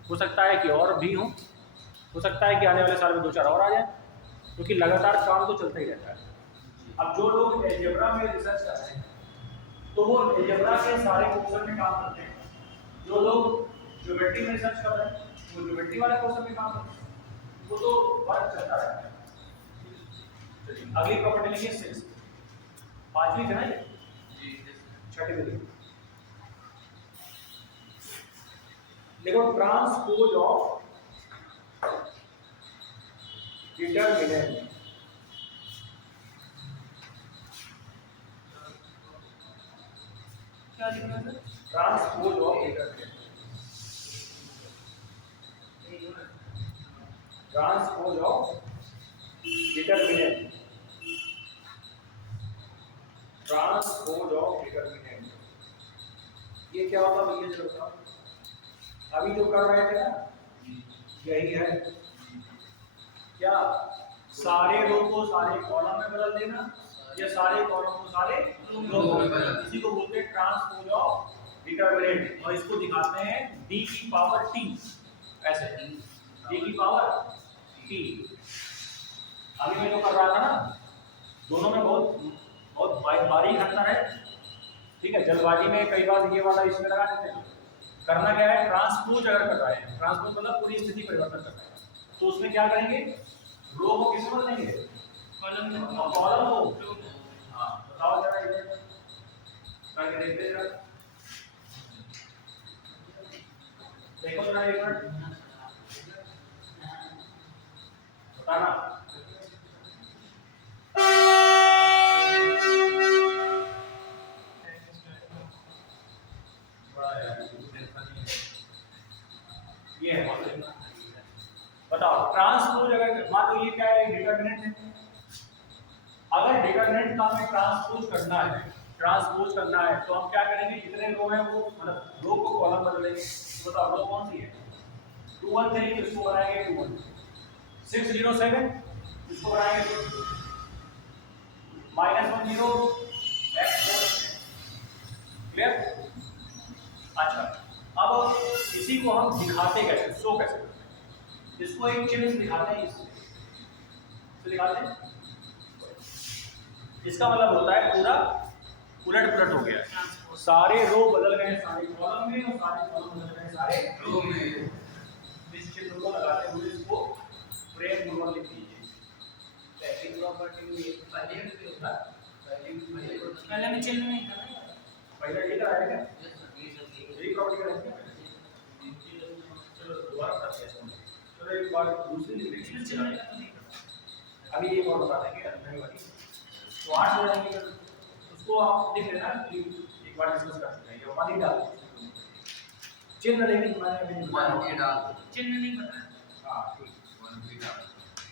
हो सकता है कि और भी हो सकता है कि आने वाले साल में 2 4 और आ जाए, क्योंकि लगातार काम तो चलता ही रहता है। अब जो लोग अलजेब्रा में रिसर्च कर रहे हैं तो वो अलजेब्रा के सारे पोर्शन में काम करते हैं। जो लोग ज्योमेट्री में रिसर्च कर रहे हैं वो ज्योमेट्री वाले पोर्शन में काम करते हैं। वो तो वर्क चलता रहता है। चलिए अगली प्रॉपर्टी लिखिए 6। 5वीं है ना ये? छठी में देखो ट्रांसपोज ऑफ डिटरमिनेंट। क्या लिखना है? Transpose of determinant. Transpose of determinant. Transpose of determinant ये क्या होता है भैया? जो बताओ अभी जो कर रहे थे ना यही है क्या? सारे रो को सारे कॉलम में बदल देना ये सारे कॉलम को सारे रो में बदल, इसी को बोलते हैं ट्रांसपोज ऑफ डिटरमिनेंट, और इसको दिखाते हैं d की पावर t, ऐसे d की पावर t। अभी मैं जो कर रहा था ना, दोनों में बहुत बारीक अंतर है, ठीक है। जल्दबाजी में कई बार ये वाला इसमें लगा देते हैं। करना क्या है, ट्रांसपोज अगर कर रहा है, ट्रांसपोज मतलब पूरी स्थिति परिवर्तन करना है, तो उसमें क्या करेंगे, रो को किस में बदलेंगे, कॉलम में कॉलम को। हाँ बताओ जरा इधर करके देखते जरा, देखो जरा एक मिनट बताना। ये है बताओ, ट्रांसपोज अगर मान लो ये क्या है, डिटरमिनेंट है, अगर डिटरमिनेंट का हमें ट्रांसपोज करना है, ट्रांसपोज करना है तो हम क्या करेंगे, जितने रो हैं वो मतलब रो को कॉलम बदलेंगे। बताओ रो कौन सी है, 213, इसको बनाएंगे 21, 607 इसको बनाएंगे -10 क्लियर। अच्छा अब इसी को हम दिखाते कैसे, शो कैसे करते हैं, इसको एक चिन्ह से दिखाते हैं, इससे दिखाते हैं। इसका मतलब होता है पूरा उलट पुलट हो गया, सारे रो बदल गए सारे कॉलम में, और सारे कॉलम बदल गए सारे रो में। इस चिन्ह को लगाते हुए इसको फ्रेम पूर्वक लिख दीजिए। पहली प्रॉपर्टी पहले में होता है, पहले में चिन्ह नहीं करना है, पहले ये कराएगा यही प्रॉपर्टी करेंगे। चलो दोबारा करते हैं, चलो एक बार दूसरी लिख इसमें लीजिए। चिन्ह नहीं करना। अभी ये और बता देंगे नई वाली, तो 8 हो जाएंगे, उसको आप देख लेना कि एक बार डिस्कस कर सकते हैं। ये पानी डाल चिन्ह, लेकिन मैंने अभी नहीं बताया, चिन्ह नहीं पता है। हाँ ठीक।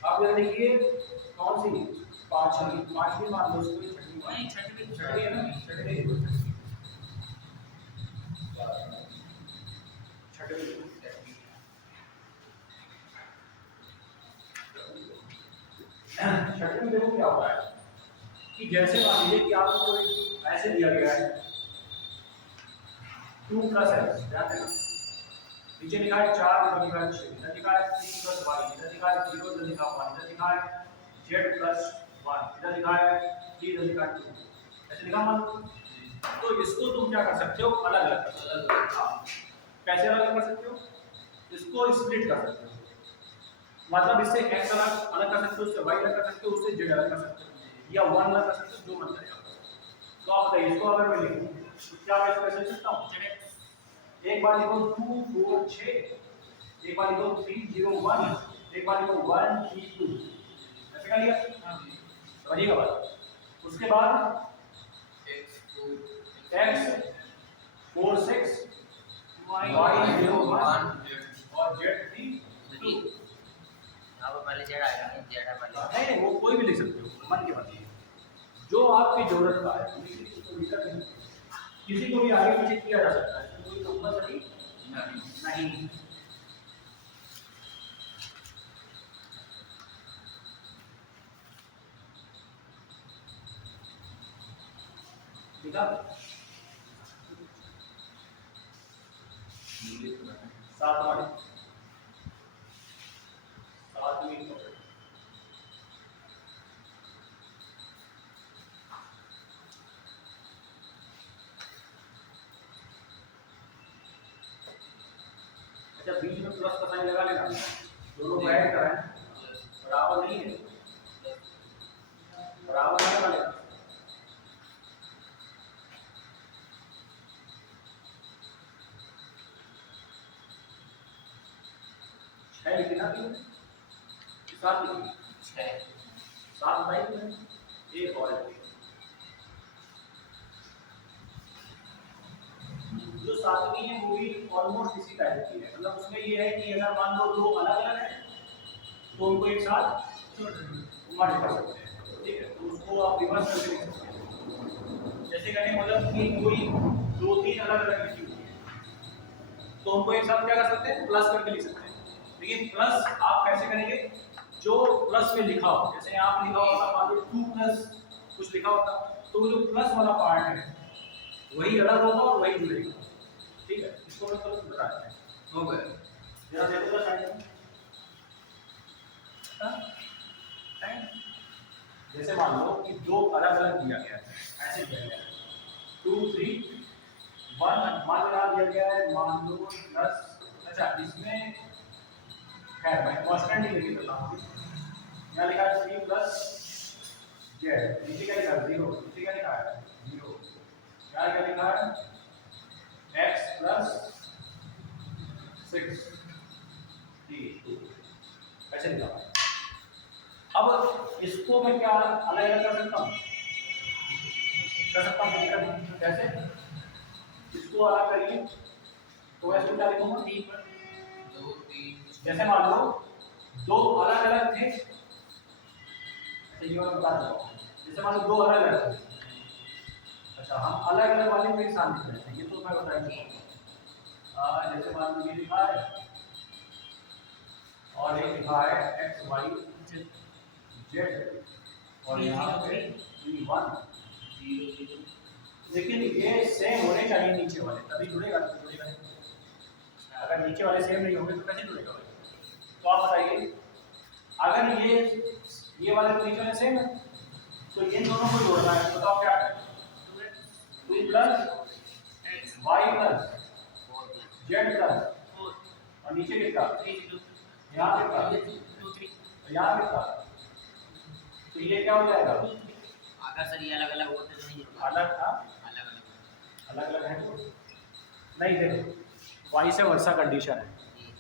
आप ये देखिए कौन सी, पांचवी मान लो उसको, छठवीं मान नहीं छठवीं छठवीं है ना, छठवीं में देखो क्या होता है कि जैसे मान लीजिए कि आपको कोई ऐसे दिया गया है 2 + x, ध्यान देना, नीचे लिखा है 4, ऊपर लिखा है 6, इधर लिखा है 3 + y, इधर लिखा है 0, इधर लिखा है 1, इधर लिखा है z + 1, इधर लिखा है 3, इधर लिखा है 2, ऐसे लिखा मान। तो इसको तुम क्या कर सकते हो, अलग अलग कर सकते हो। कैसे अलग कर सकते हो, इसको स्प्लिट कर सकते हो, मतलब इससे x अलग कर सकते हो, उससे y अलग कर सकते हो, उससे z अलग कर सकते हो, या 1 अलग कर सकते हो, जो मन करेगा। तो आप बताइए, इसको अगर मैं लिखूं तो क्या मैं इसको ऐसे लिख सकता हूं, एक बार लिखो 2 4 6, एक बार लिखो 3 0 1, एक बार लिखो 1 3 2, ऐसे कर लिया, समझिएगा बात। उसके बाद x 4 6 y 0 1 और z 3 2। अब पहले जेड आएगा, जेड है पहले। नहीं वो कोई भी लिख सकते हो, मन की बात है, जो आपकी जरूरत का है किसी को भी आगे पीछे किया जा सकता है, कोई कंपल्सरी नहीं। ठीक है, 7 वाले 7वीं अच्छा, बीच में प्लस का साइन लगा लेना, दोनों को ऐड कराएं, बराबर नहीं है, बराबर ना लगा लेना। छह लिखना क्यों, 7 लिखना, 7 बताइए, एक और जो 7वीं है वो भी ऑलमोस्ट इसी टाइप की है, मतलब उसमें ये है कि अगर मान लो दो अलग अलग है तो उनको एक साथ मर्ज कर सकते हैं, ठीक है। तो उसको आप रिवर्स करके लिख सकते हैं, जैसे कहने मतलब कि कोई 2 3 अलग अलग लिखी हुई है तो उनको एक साथ क्या कर सकते हैं, प्लस करके लिख सकते हैं। लेकिन प्लस आप कैसे करेंगे, जो प्लस में लिखा हो, जैसे आप लिखा होगा मान लो 2 + कुछ लिखा होता, तो वो जो प्लस वाला पार्ट है वही अलग होगा और वही जुड़ेगा। ठीक है, इसको मैं तुरंत बताते हैं। हो गया। जरा देखो तो साइड में। जैसे मान लो कि दो अलग अलग दिया गया है, ऐसे दिया गया है 2 3 1 मान लगा दिया गया है, मान लो 10। अच्छा इसमें खैर मैं कांस्टेंट ही लेके चलता हूँ। यहाँ लिखा है 3 प्लस जेड, नीचे क्या लिखा है 0, नीचे क्या लिखा है 0, यहाँ क्या लिखा है x प्लस 6 ऐसे लिखा है। अब इसको मैं क्या अलग अलग कर सकता हूँ, कैसे? इसको अलग करिए तो इसको क्या लिखूंगा 3 पर 2 3 जैसे मान लो दो अलग अलग थे, ये मैं बता देता हूँ। जैसे मान लो दो अलग अलग थे, अच्छा हम अलग अलग वाले को एक साथ लिख रहे हैं, ये तो मैं बताऊंगा। जैसे मान लो ये लिखा है और एक लिखा है x y z और यहाँ पे 3 1, लेकिन ये सेम होने चाहिए नीचे वाले, तभी जुड़ेगा, नहीं जुड़ेगा नहीं। अगर नीचे वाले सेम नहीं होंगे तो कैसे जुड़ेगा भाई? तो आप बताइए, अगर ये वाले तो नीचे वाले सेम है तो इन दोनों को जोड़ना है, बताओ क्या करें? 2 plus y plus z plus और नीचे कितना, यहाँ कितना, यहाँ कितना, तो ये क्या हो जाएगा? अगर सर ये अलग अलग होते तो नहीं होगा। अलग था, अलग अलग अलग अलग है तो नहीं, देखो वाई से वर्षा कंडीशन है।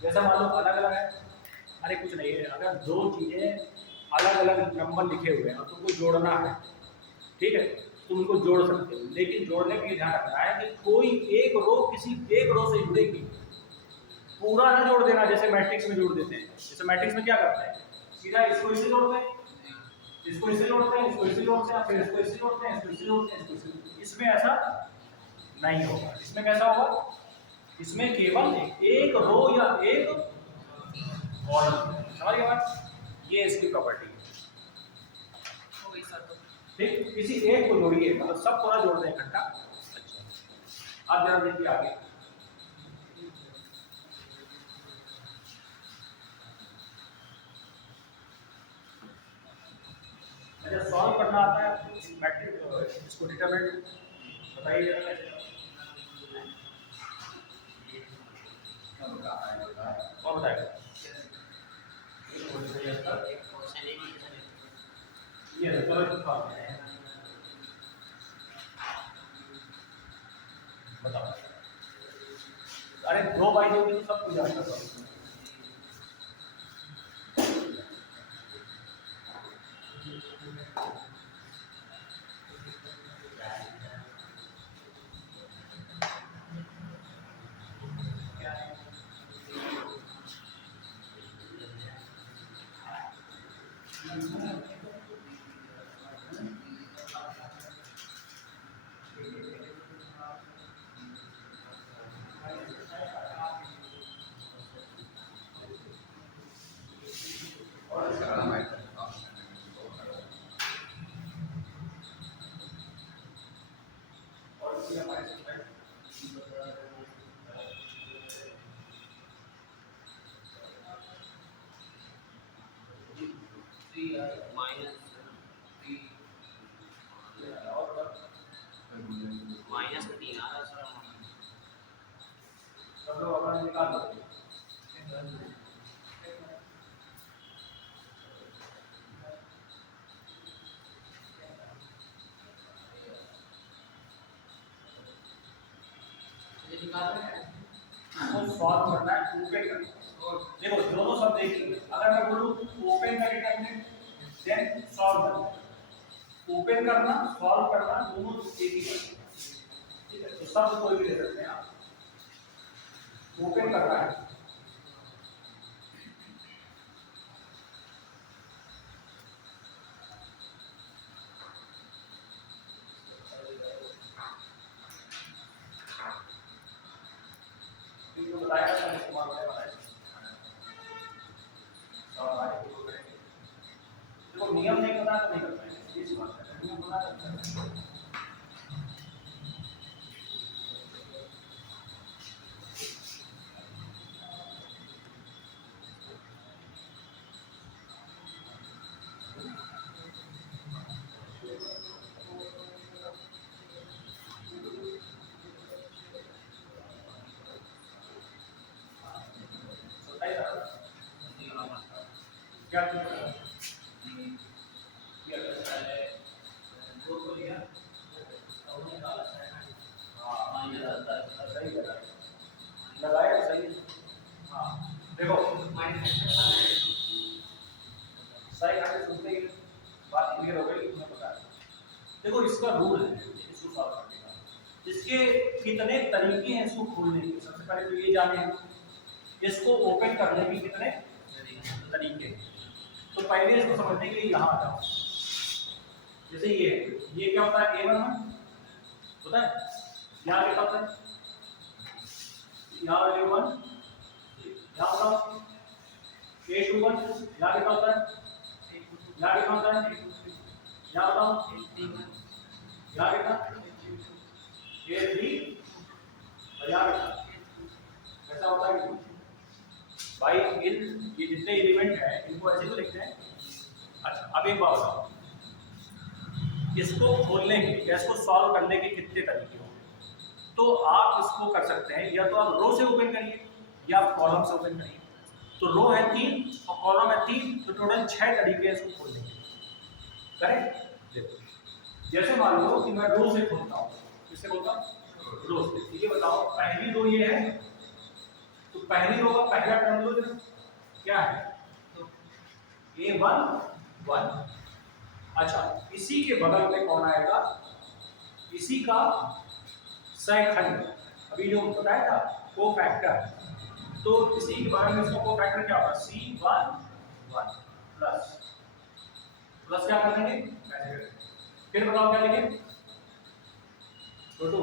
जैसे मान लो अलग अलग है, अरे कुछ नहीं है, अगर दो चीज़ें अलग अलग नंबर लिखे हुए हैं और तुमको जोड़ना है, ठीक है, तुम उनको जोड़ सकते हो, लेकिन जोड़ने के लिए ध्यान रखना है कि कोई एक रो किसी एक रो से जुड़ेगी, पूरा ना जोड़ देना जैसे मैट्रिक्स में जोड़ देते हैं। जैसे मैट्रिक्स में क्या करते हैं, सीधा इसको इससे जोड़ते हैं, इसको इससे जोड़ते हैं, इसको इससे जोड़ते हैं, फिर इसको इससे जोड़ते हैं, इसको इससे जोड़ते हैं, इसको इससे। इसमें ऐसा नहीं होगा। इसमें कैसा होगा, इसमें केवल एक रो या एक कॉलम, समझ गए बात? ये इसकी प्रॉपर्टी है। ठीक, किसी एक को जोड़िए, मतलब सब पूरा जोड़ दें इकट्ठा। अच्छा अब जरा देखिए आगे, अच्छा सॉल्व करना आता है आपको मैट्रिक्स, इसको डिटरमिनेंट बताइए जरा कैसे? और बताएगा ये चलो बताओ। अरे 2 बाई दोगे तो सब कुछ आ जाएगा। माइनस का 3 आ रहा सर। सब लोग अपना निकाल लो। वो सॉल्व करना है, ओपन करना है। देखो दोनों सब देखिए, अगर मैं बोलूं ओपन करके करने देन सॉल्व करना, ओपन करना सॉल्व करना दोनों एक ही है, ठीक है? तो सब कोई भी ले सकते हैं आप। ओपन करना है, बताया था इस्तेमाल होने वाला है। और देखो नियम नहीं पता तो नहीं कर पाएंगे, इस बात है, नियम पता करते हैं। क्या लगाया सही। हाँ देखो सही आगे सुनते ही बात क्लियर हो गई, तुम्हें पता है। देखो इसका रूल है इसको सॉल्व करने का, इसके कितने तरीके हैं इसको खोलने के। सबसे पहले तो ये जाने हैं इसको ओपन करने के कितने तरीके। तो पहले इसको समझने के लिए यहाँ आ जाओ। जैसे ये क्या होता है, A1 होता है, यहाँ लिखा होता है, यहाँ A1, यहाँ बताओ A21, यहाँ लिखा होता है, यहाँ लिखा होता है, यहाँ बताओ यहाँ लिखा A3 और यहाँ लिखा। ऐसा होता है भाई, इन ये जितने एलिमेंट हैं इनको ऐसे तो लिखते हैं। अच्छा अब एक बात बताओ, इसको खोलने के या इसको सॉल्व करने के कितने तरीके होंगे। तो आप इसको कर सकते हैं, या तो आप रो से ओपन करिए या आप कॉलम से ओपन करिए। तो रो है 3 और कॉलम है 3, तो टोटल 6 तरीके हैं इसको खोलने के। करेक्ट। देखो जैसे मान लो कि मैं रो से खोलता हूँ, किससे खोलता हूँ, रो से। ये बताओ पहली रो ये है, तो पहली रो का पहला टर्म लो क्या है, तो A1 1। अच्छा इसी के बगल में कौन आएगा, इसी का सहखंड, अभी जो बताया था को फैक्टर, तो इसी के बगल में इसका को फैक्टर क्या होगा, C1 1 प्लस प्लस क्या कर देंगे, फिर बताओ क्या लिखें, छोटू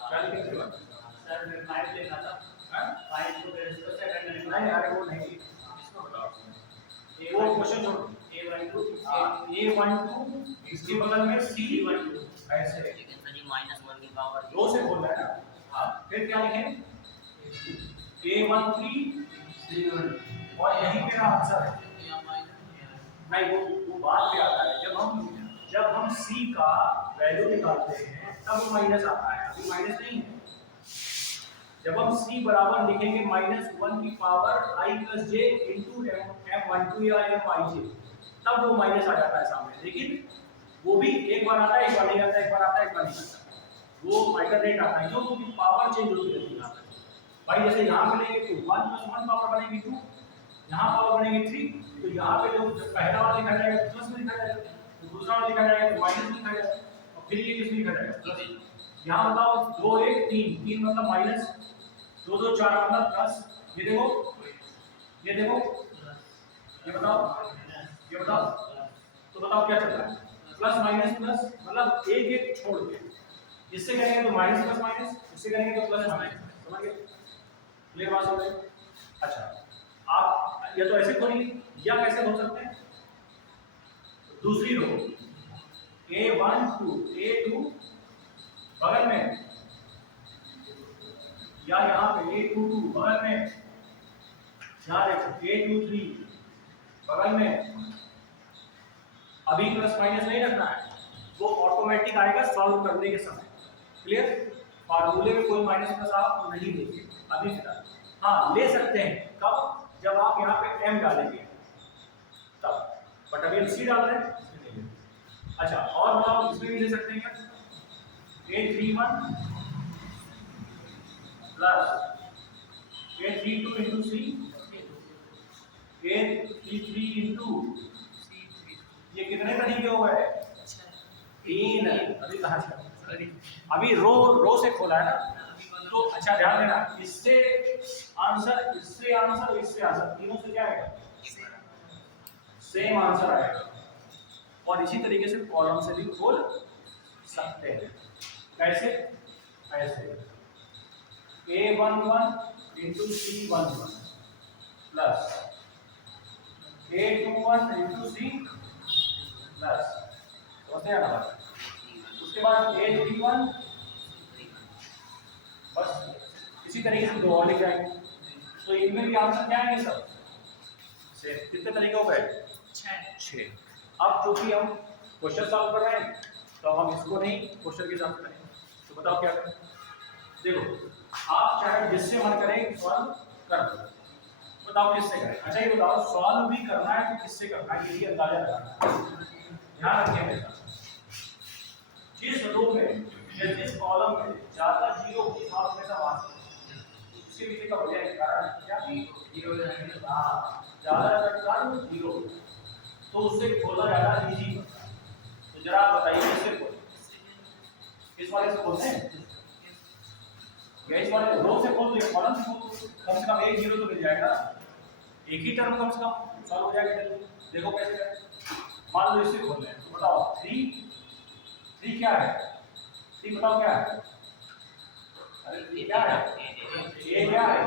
क्या लिखेंगे सर मैं 5 लिखा था, 5 को फिर इसको सेकंड में लिखा। नहीं यार वो नहीं, इसको बताओ वो क्वेश्चन छोड़ो। A12 इसके बगल में C12 ऐसे, लेकिन सर जी -1 की पावर दो से बोल रहा है ना। हाँ फिर क्या लिखें, A13 C1, और यही मेरा आंसर है। नहीं वो बाद में आता है, जब हम C का वैल्यू निकालते हैं तब माइनस आता है, अभी माइनस नहीं है। जब हम C बराबर लिखेंगे -1 की power I + j into M12 या Mij, तब वो माइनस आ जाता है सामने। लेकिन वो भी एक बार आता है, एक बार नहीं आता है, एक बार आता है, एक बार नहीं आता है, वो अल्टरनेट आता है, क्योंकि पावर चेंज होती रहती है। भाई जैसे यहाँ पे लेंगे तो 1 + 1 पावर बनेगी 2, यहाँ पावर बनेगी 3, तो यहाँ पे जो पहला वाला लिखा जाएगा प्लस में लिखा जाएगा, तो दूसरा वाला लिखा जाएगा तो माइनस में लिखा जाएगा, और फिर ये किस में लिखा जाएगा। यहाँ बताओ 2 1 3, 3 मतलब माइनस, 2 2 4 मतलब प्लस। ये देखो ये देखो, ये बताओ तो बताओ क्या चल रहा है, प्लस माइनस प्लस, मतलब एक एक छोड़ के, इससे करेंगे तो माइनस प्लस माइनस, इससे करेंगे तो प्लस माइनस। समझ गए, क्लियर बात हो गई। अच्छा आप या तो ऐसे खोलिए या कैसे खोल सकते हैं, दूसरी रो A12 A2 बगल में, या यहाँ पे A22 बगल में, यहाँ देखो A23 बगल में। अभी प्लस माइनस नहीं रखना है, वो ऑटोमेटिक आएगा सॉल्व करने के समय। क्लियर, फार्मूले में कोई माइनस प्लस आप नहीं लेंगे अभी फिलहाल। हाँ ले सकते हैं, कब, जब आप यहाँ पे m डालेंगे तब, बट अभी हम c डाल रहे हैं। अच्छा और बताओ इसमें भी ले सकते हैं क्या, A31 plus A32 into C, A33 into, ये कितने तरीके हो गए, 3। अभी कहाँ से, अभी रो से खोला है ना। तो अच्छा ध्यान देना, इससे आंसर, इससे आंसर, इससे आंसर, तीनों से क्या आएगा, सेम आंसर आएगा। और इसी तरीके से कॉलम से भी खोल सकते हैं। कैसे, ऐसे A11 into C11 plus A21 into C plus होते हैं ना, उसके बाद A31 बस इसी तरीके से दो और लिख जाएंगे। तो इनमें भी आंसर क्या आएंगे सब से कितने तरीके हो गए? 6। अब चूंकि हम क्वेश्चन सॉल्व कर रहे हैं तो हम इसको नहीं क्वेश्चन के हिसाब से करेंगे। तो बताओ क्या करें? देखो आप चाहे जिससे मन करे सॉल्व कर दो, बताओ किससे करें? अच्छा ये बताओ सॉल्व भी करना है तो किससे करना है, ये अंदाजा लगाना है। ध्यान रखिए मेरा, जिस रो में या जिस कॉलम में ज्यादा जीरो की आप हमेशा मान इसके पीछे का वजह है कारण क्या? जीरो ज्यादा टकराव जीरो, तो उससे खोला ज्यादा इजी होता है। तो जरा आप बताइए किससे खोल, किस वाले से खोलते हैं? इस वाले रो से खोल दो, कॉलम से खोल दो, कम से कम एक जीरो तो मिल जाएगा, एक ही टर्म कम से कम सॉल्व हो जाएगा। देखो कैसे करें, मान लो इससे खोल रहे हैं तो बताओ 3 क्या है? 3 बताओ क्या है? अरे क्या है? ए क्या है?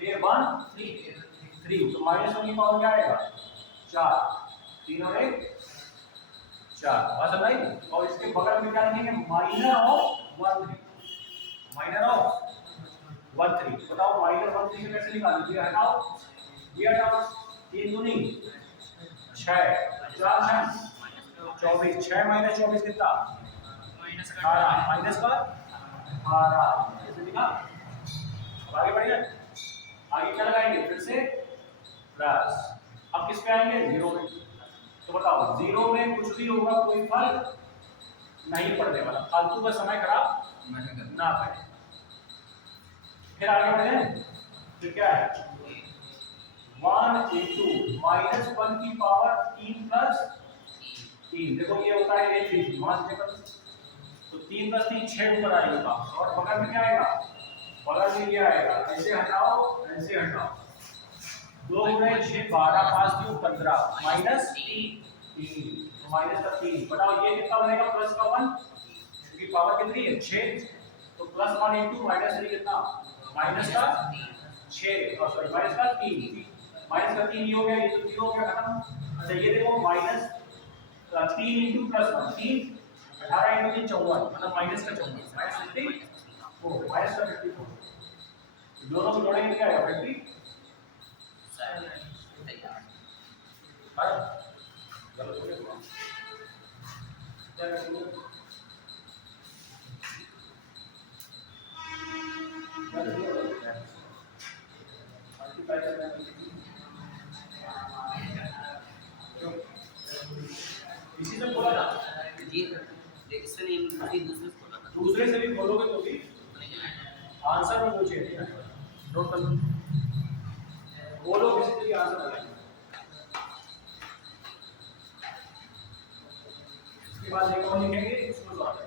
A1 3 तो -1 की पावर क्या आएगा? 4, 3 और 1 4। बात समझ आई? और इसके बगल में क्या लिखेंगे? Minor of 1 3, minor of 1 3। बताओ माइनर 1 3 कैसे निकालेंगे? ये हटाओ, ये हटाओ, 3 दूनी 6, 4 6 24, 6 - 24 कितना? -18, माइनस का 18 ऐसे लिखा। अब आगे बढ़िए, आगे क्या लगाएंगे? फिर से प्लस। अब किस पे आएंगे? 0 पे। तो बताओ 0 में कुछ भी होगा कोई फर्क नहीं पड़ने वाला, फालतू का समय खराब ना करें। फिर आगे बढ़े, तो क्या है? 1 into -1 की पावर 3 प्लस 3। देखो ये होता है एक चीज वहां से देखो, तो 3 + 3 6 ऊपर आएगा और बगल में क्या आएगा? बगल में ये आएगा, ऐसे हटाओ ऐसे हटाओ, 2 × 6 12 5 3 15 -3 माइनस का 3। बताओ ये कितना बनेगा? प्लस का 1, इसकी पावर कितनी है? 6। तो +1 × -3 कितना? माइनस का 6, सॉरी माइनस का 3, माइनस का 3 ये हो गया, ये तो 0 हो गया, खत्म। अच्छा ये देखो -3 × +1 3, 18 × 3 54, मतलब माइनस का 54, -54, माइनस का 54। दोनों को जोड़ेंगे क्या आएगा? 50। गलत हो गया क्या करेंगे? मल्टीप्लाई करना है, इसी से बोला ना, इससे नहीं दूसरे से खोला था। दूसरे से भी खोलोगे तो भी आंसर में पूछे नोट कर लो, बोलो किसी से भी आंसर आ जाएगा। इसके बाद एक और लिखेंगे, इसको तो आ जाएगा।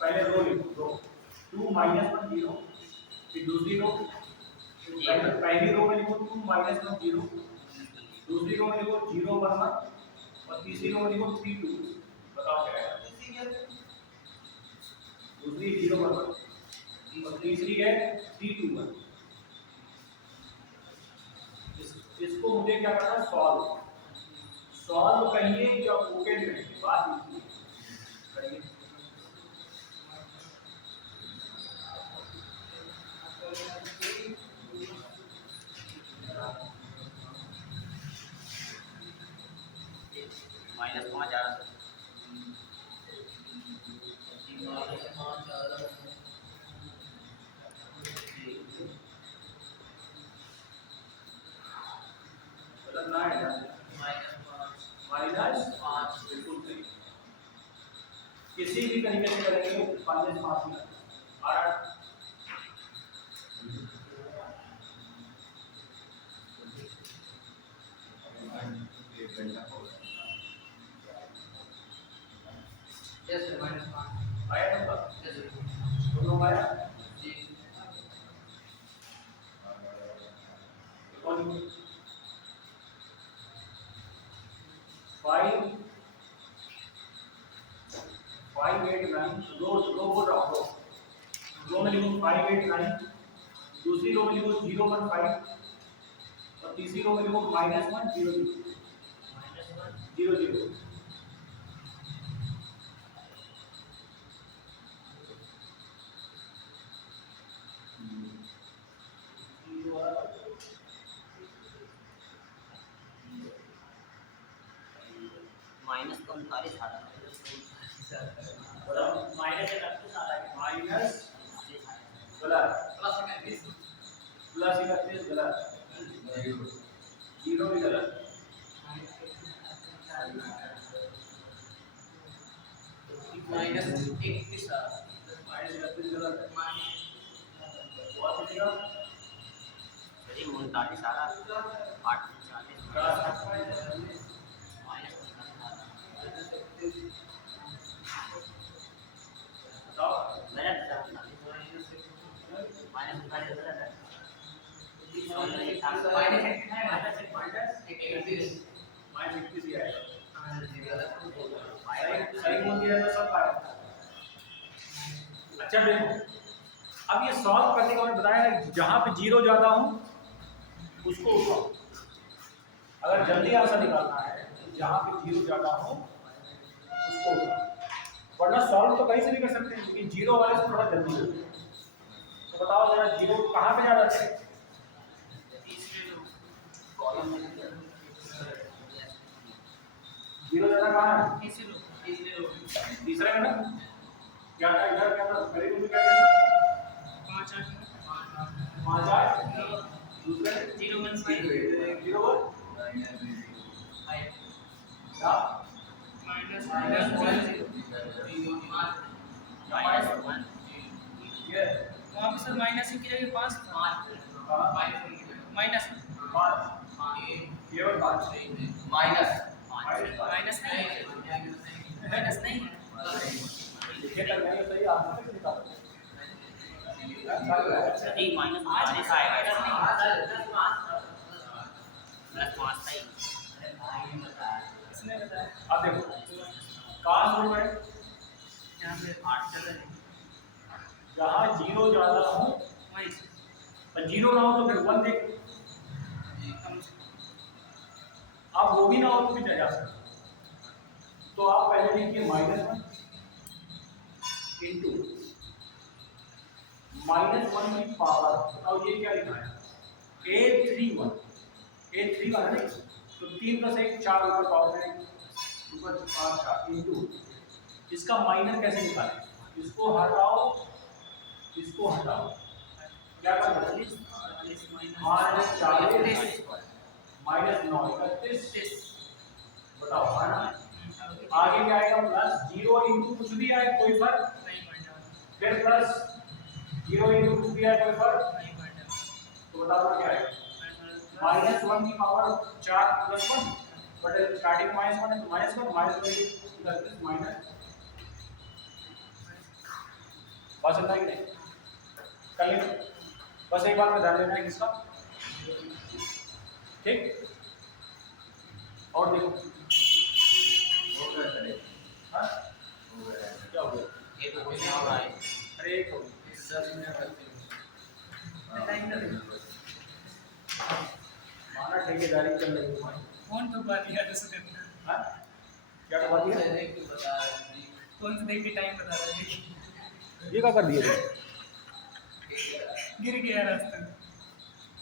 पहले रो लिखो, 2 - 1 0, फिर दूसरी रो, पहली रो में लिखो 2 - 1 0, दूसरी रो में लिखो 0 1 1 और तीसरी रो में लिखो 3 2। बताओ क्या है? दूसरी 0 1 1 और तीसरी है 3 2 1। इसको मुझे क्या करना? सॉल्व करिए या ओपन में बात करिए। -5 आ रहा था। 5 मिनट 8 यस सर -5 आया नंबर यस सर दोनों आया जी कौन 5 5 8 9 रो बोल रहा हूँ रो में लिखो 5 8 9 दूसरी रो में लिखो 0 1 5 और तीसरी रो में लिखो -1 0 0 0 माइनस तो 39 आ रहा है। माइनस गलत प्लस 31 गलत जीरो भी गलत -31 -31 गलत और कितना चलिए 39 आ रहा है। 8 40 माइनस बताओ गलत माइनस 39 गलत है। -31 ही आएगा सही बोल दिया तो सब आएगा। अच्छा देखो अब ये सॉल्व करने का मैंने बताया ना जहाँ पे जीरो ज़्यादा हो उसको उठाओ। अगर जल्दी आंसर निकालना है जहाँ पे जीरो ज़्यादा हो उसको उठाओ वरना सॉल्व तो कहीं से भी कर सकते हैं लेकिन जीरो वाले से थोड़ा जल्दी हो। तो बताओ जरा जीरो कहाँ पे ज़्यादा है जीरो ज़्यादा कहाँ है तीसरे में ना क्या था इधर क्या था पहले रूम में क्या था 5 8 दूसरे 0 1 5 0 क्या ये वहाँ पे सर माइनस की जगह 5 माइनस 5 केवल 5 माइनस माइनस नहीं माइनस नहीं लिखे कर नहीं सही आंसर कैसे निकालो नहीं माइनस 39 आएगा प्लस 5 था ही। किसने बताया अब देखो कहाँ शुरू है यहाँ पे 8 चल रहा है जहाँ जीरो ज़्यादा हो वही और जीरो ना हो तो फिर 1 देख आप वो भी ना हो तो भी जा सकते तो आप पहले लिखिए -1 इंटू -1 की पावर और ये क्या लिखा है A31 है ना तो 3 + 1 4 ऊपर पावर है ऊपर 5 4 इंटू इसका माइनस कैसे निकालें इसको हटाओ क्या करना है -9 31 बताओ है ना आगे क्या आएगा प्लस 0 इंटू कुछ भी आए कोई फर्क नहीं पड़ जाओ फिर प्लस 0 इंटू कुछ भी आए कोई फर्क नहीं पड़ जाओ तो बताओ क्या आएगा -1 की पावर 4 + 1 बट स्टार्टिंग -1 है तो -1 माइनस बस इतना ही नहीं कर लेंगे बस एक बात में ध्यान देना है किसका ठीक और देखो हाँ क्या हो गया ये तो कुछ और आए अरे एक हो गया माना ठेकेदारी चल रही है तुम्हारी फोन तो बात दिया तो सुन हाँ क्या करवा दिया फोन से देख के टाइम बता रहा है ये क्या कर दिया गिर गया रास्ते में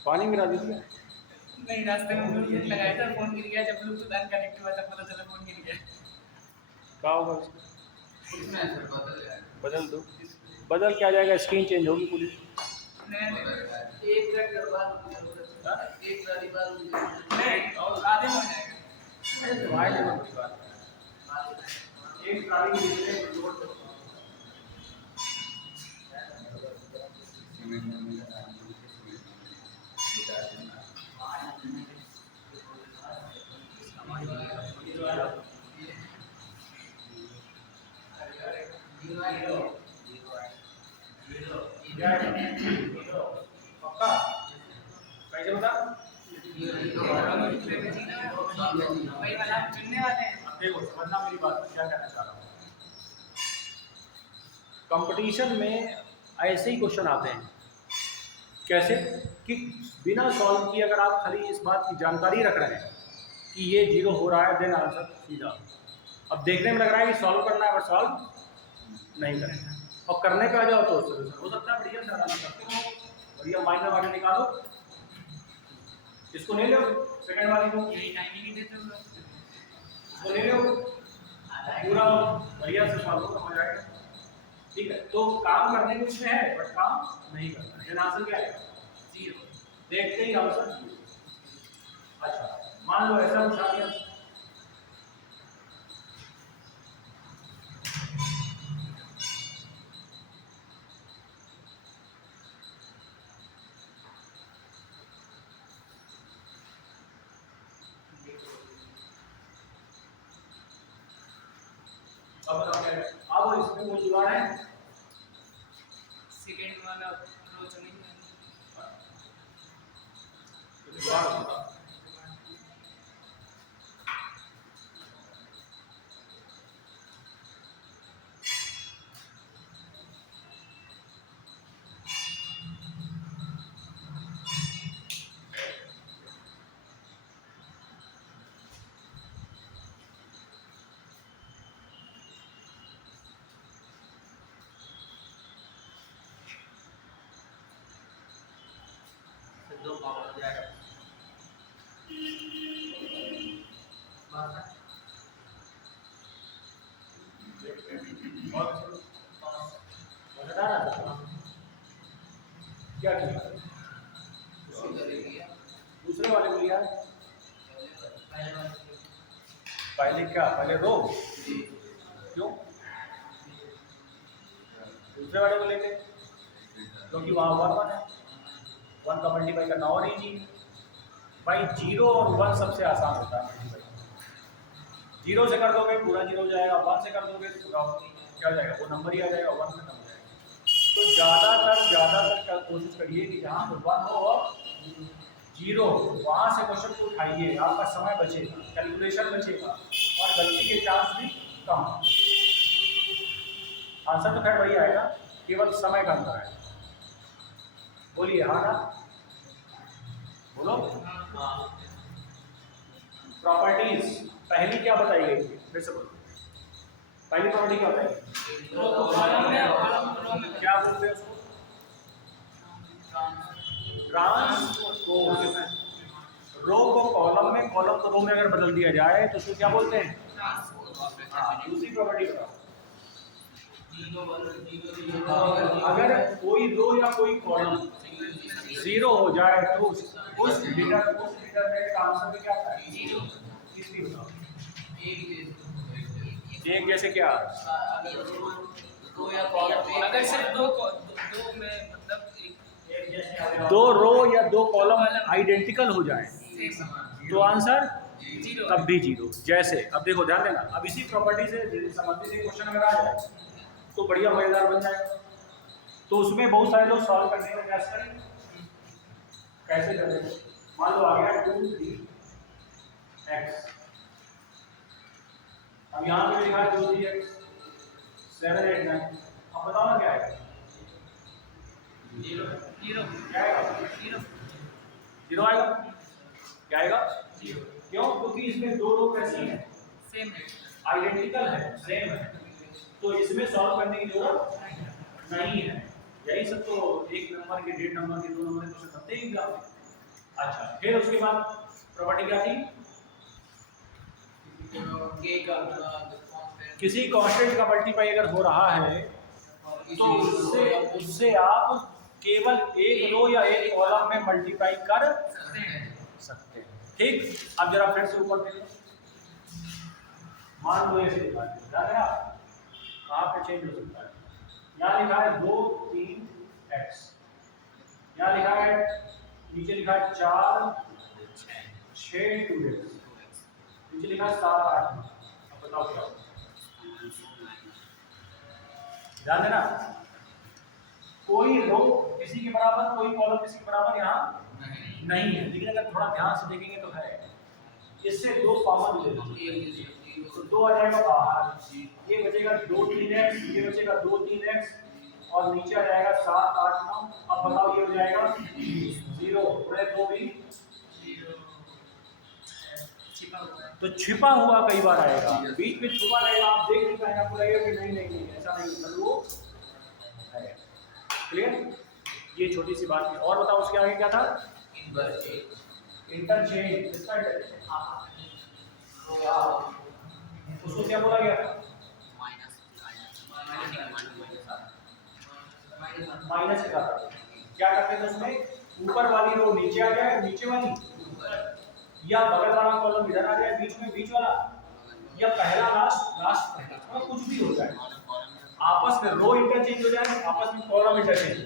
पानी गिरा दिया नहीं रास्ते में ब्लूटूथ लगाया था फोन गिर गया जब ब्लूटूथ अनकनेक्ट हुआ तब पता चला फोन गिर गया क्या होगा उसका? इसमें सर बदल गया बदल दो बदल क्या जाएगा स्क्रीन चेंज होगी पूरी नया ले एक ट्रैक करवा एक ट्राली बार नहीं और आधे में हो जाएगा एक ट्राली में लोड पक्का कैसे बता? वही वाला हम चुनने वाले हैं। अब देखो समझना मेरी बात, मैं क्या कहना चाह रहा हूँ। कंपटीशन में ऐसे ही क्वेश्चन आते हैं, कैसे कि बिना सॉल्व किए अगर आप खाली इस बात की जानकारी रख रहे हैं कि ये जीरो हो रहा है, देन आंसर सीधा। अब देखने में लग रहा है कि सॉल्व करना है, बट सॉल्व नहीं करना है, और करने पे आ जाओ तो सोल्यूशन हो सकता है बढ़िया से आराम करते हो, बढ़िया माइंड में वाले निकालो, इसको ले लो सेकंड वाली को, यही टाइम ही नहीं देते हम लोग। इसको ले लो, पूरा बढ़िया से सॉल्व हो जाएगा। ठीक है, तो काम करने के उसमें है बट काम नहीं करना है, आंसर क्या है? जीरो। देखते ही आंसर जीरो। अच्छा मान लो ऐसा उठा लिया, अब बताओ क्या है? अब इसमें वो जुगाड़ है, सेकंड वाला रो चुनेंगे। जुगाड़ होगा। दो काम हो जाएगा। क्या किया? दूसरे वाले को लिया, पहले क्या, पहले रो क्यों दूसरे वाले को लेते? क्योंकि वहाँ वन है, वन का मल्टीप्लाई करना और इजी भाई। जीरो और वन सबसे आसान होता है मल्टीप्लाई। जीरो से कर दोगे पूरा जीरो हो जाएगा, वन से कर दोगे तो पूरा क्या हो जाएगा, वो नंबर ही आ जाएगा, वन खत्म हो जाएगा। तो ज़्यादातर कोशिश करिए कि जहाँ पर वन हो और जीरो वहाँ से क्वेश्चन को उठाइए, आपका समय बचेगा, कैलकुलेशन बचेगा और गलती के चांस भी कम। आंसर तो खैर वही आएगा, केवल समय का अंतर है। बोलिए हाँ ना, बोलो। प्रॉपर्टीज पहली क्या बताई गई थी, फिर से बोलो। पहली प्रॉपर्टी क्या बताई? रो को कॉलम में और कॉलम रो में। क्या बोलते हैं उसको? ट्रांसपोज। रो को कॉलम में, कॉलम को रो में अगर बदल दिया जाए तो उसको क्या बोलते हैं? हाँ, दूसरी प्रॉपर्टी बताओ। अगर कोई रो या कोई कॉलम जीरो हो जाए तो उस डिटरमिनेंट का आंसर भी क्या था? जीरो। किसकी बताओ? एक जैसे क्या? अगर सिर्फ दो में मतलब एक दो रो या दो कॉलम आइडेंटिकल हो जाए तो आंसर जीरो। तब भी जीरो। जैसे अब देखो ध्यान देना, अब इसी प्रॉपर्टी से संबंधित एक क्वेश्चन अगर आ जाए तो बढ़िया मजेदार बन जाएगा। तो उसमें बहुत सारे लोग सॉल्व करने का प्रयास करेंगे। कैसे करेंगे? मान लो आ गया 2 3x, अब यहाँ पे लिखा है 2 3x 7 8 9, अब बताओ ना क्या है? जीरो। क्या आएगा? जीरो। जीरो आएगा। क्या आएगा? जीरो। क्यों? क्योंकि इसमें दो रो कैसी हैं? सेम है। आइडेंटिकल है, सेम है, तो इसमें सॉल्व करने की जरूरत नहीं है। यही सब तो एक नंबर के, डेढ़ नंबर के, 2 नंबर के क्वेश्चन बनते ही एग्जाम में। अच्छा, फिर उसके बाद प्रॉपर्टी क्या थी? किसी कांस्टेंट का मल्टीप्लाई अगर हो रहा है तो उससे आप केवल एक रो या एक कॉलम में मल्टीप्लाई कर सकते हैं। ठीक, अब जरा फिर से ऊपर देखो, मान लो ऐसे लिखा है, ध्यान देना कहाँ पे चेंज हो सकता है। यहाँ लिखा है 2 3x, यहाँ लिखा है, नीचे लिखा है 4 6 2x, नीचे लिखा है 7 8। अब बताओ क्या होगा? ध्यान देना, कोई रो किसी के बराबर, कोई कॉलम किसी के बराबर यहाँ नहीं है, लेकिन अगर थोड़ा ध्यान से देखेंगे तो है। इससे 2 कॉमन ले लो, तो 2 आ जाएगा बाहर, ये बचेगा 2 3x, ये बचेगा 2 3x और नीचे आ जाएगा 7 8 9। अब बताओ ये हो जाएगा 0, पूरे 2 भी तो छिपा हुआ कई बार आएगा, बीच में छुपा रहेगा, आप देख नहीं पाएंगे, आपको लगेगा कि नहीं नहीं नहीं ऐसा नहीं होता, वो है। क्लियर? ये छोटी सी बात है। और बताओ उसके आगे क्या था? इंटरचेंज, इसका उसको क्या बोला गया था? माइनस के साथ क्या करते थे उसमें? ऊपर वाली रो नीचे आ जाए, नीचे वाली, या बगल वाला कॉलम इधर आ जाए, बीच में बीच वाला, या पहला लास्ट लास्ट पहला, कुछ भी हो जाए, आपस में रो इंटरचेंज हो जाए, आपस में कॉलम इंटरचेंज।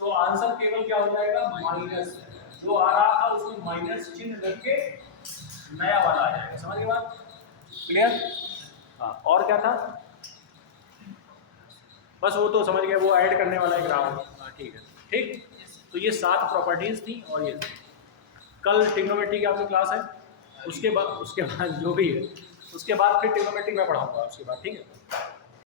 तो आंसर केवल क्या हो जाएगा? माइनस। जो आ रहा था उसमें माइनस चिन्ह लग के नया वाला आ जाएगा। समझ गए बात? क्लियर? हाँ, और क्या था? बस वो तो समझ गए, वो ऐड करने वाला एक राउंड। हाँ ठीक है, ठीक। तो ये 7 प्रॉपर्टीज थी और ये कल ट्रिग्नोमेट्री की आपकी क्लास है, उसके बाद जो भी है उसके बाद फिर ट्रिग्नोमेट्री मैं पढ़ाऊंगा उसके बाद, ठीक है।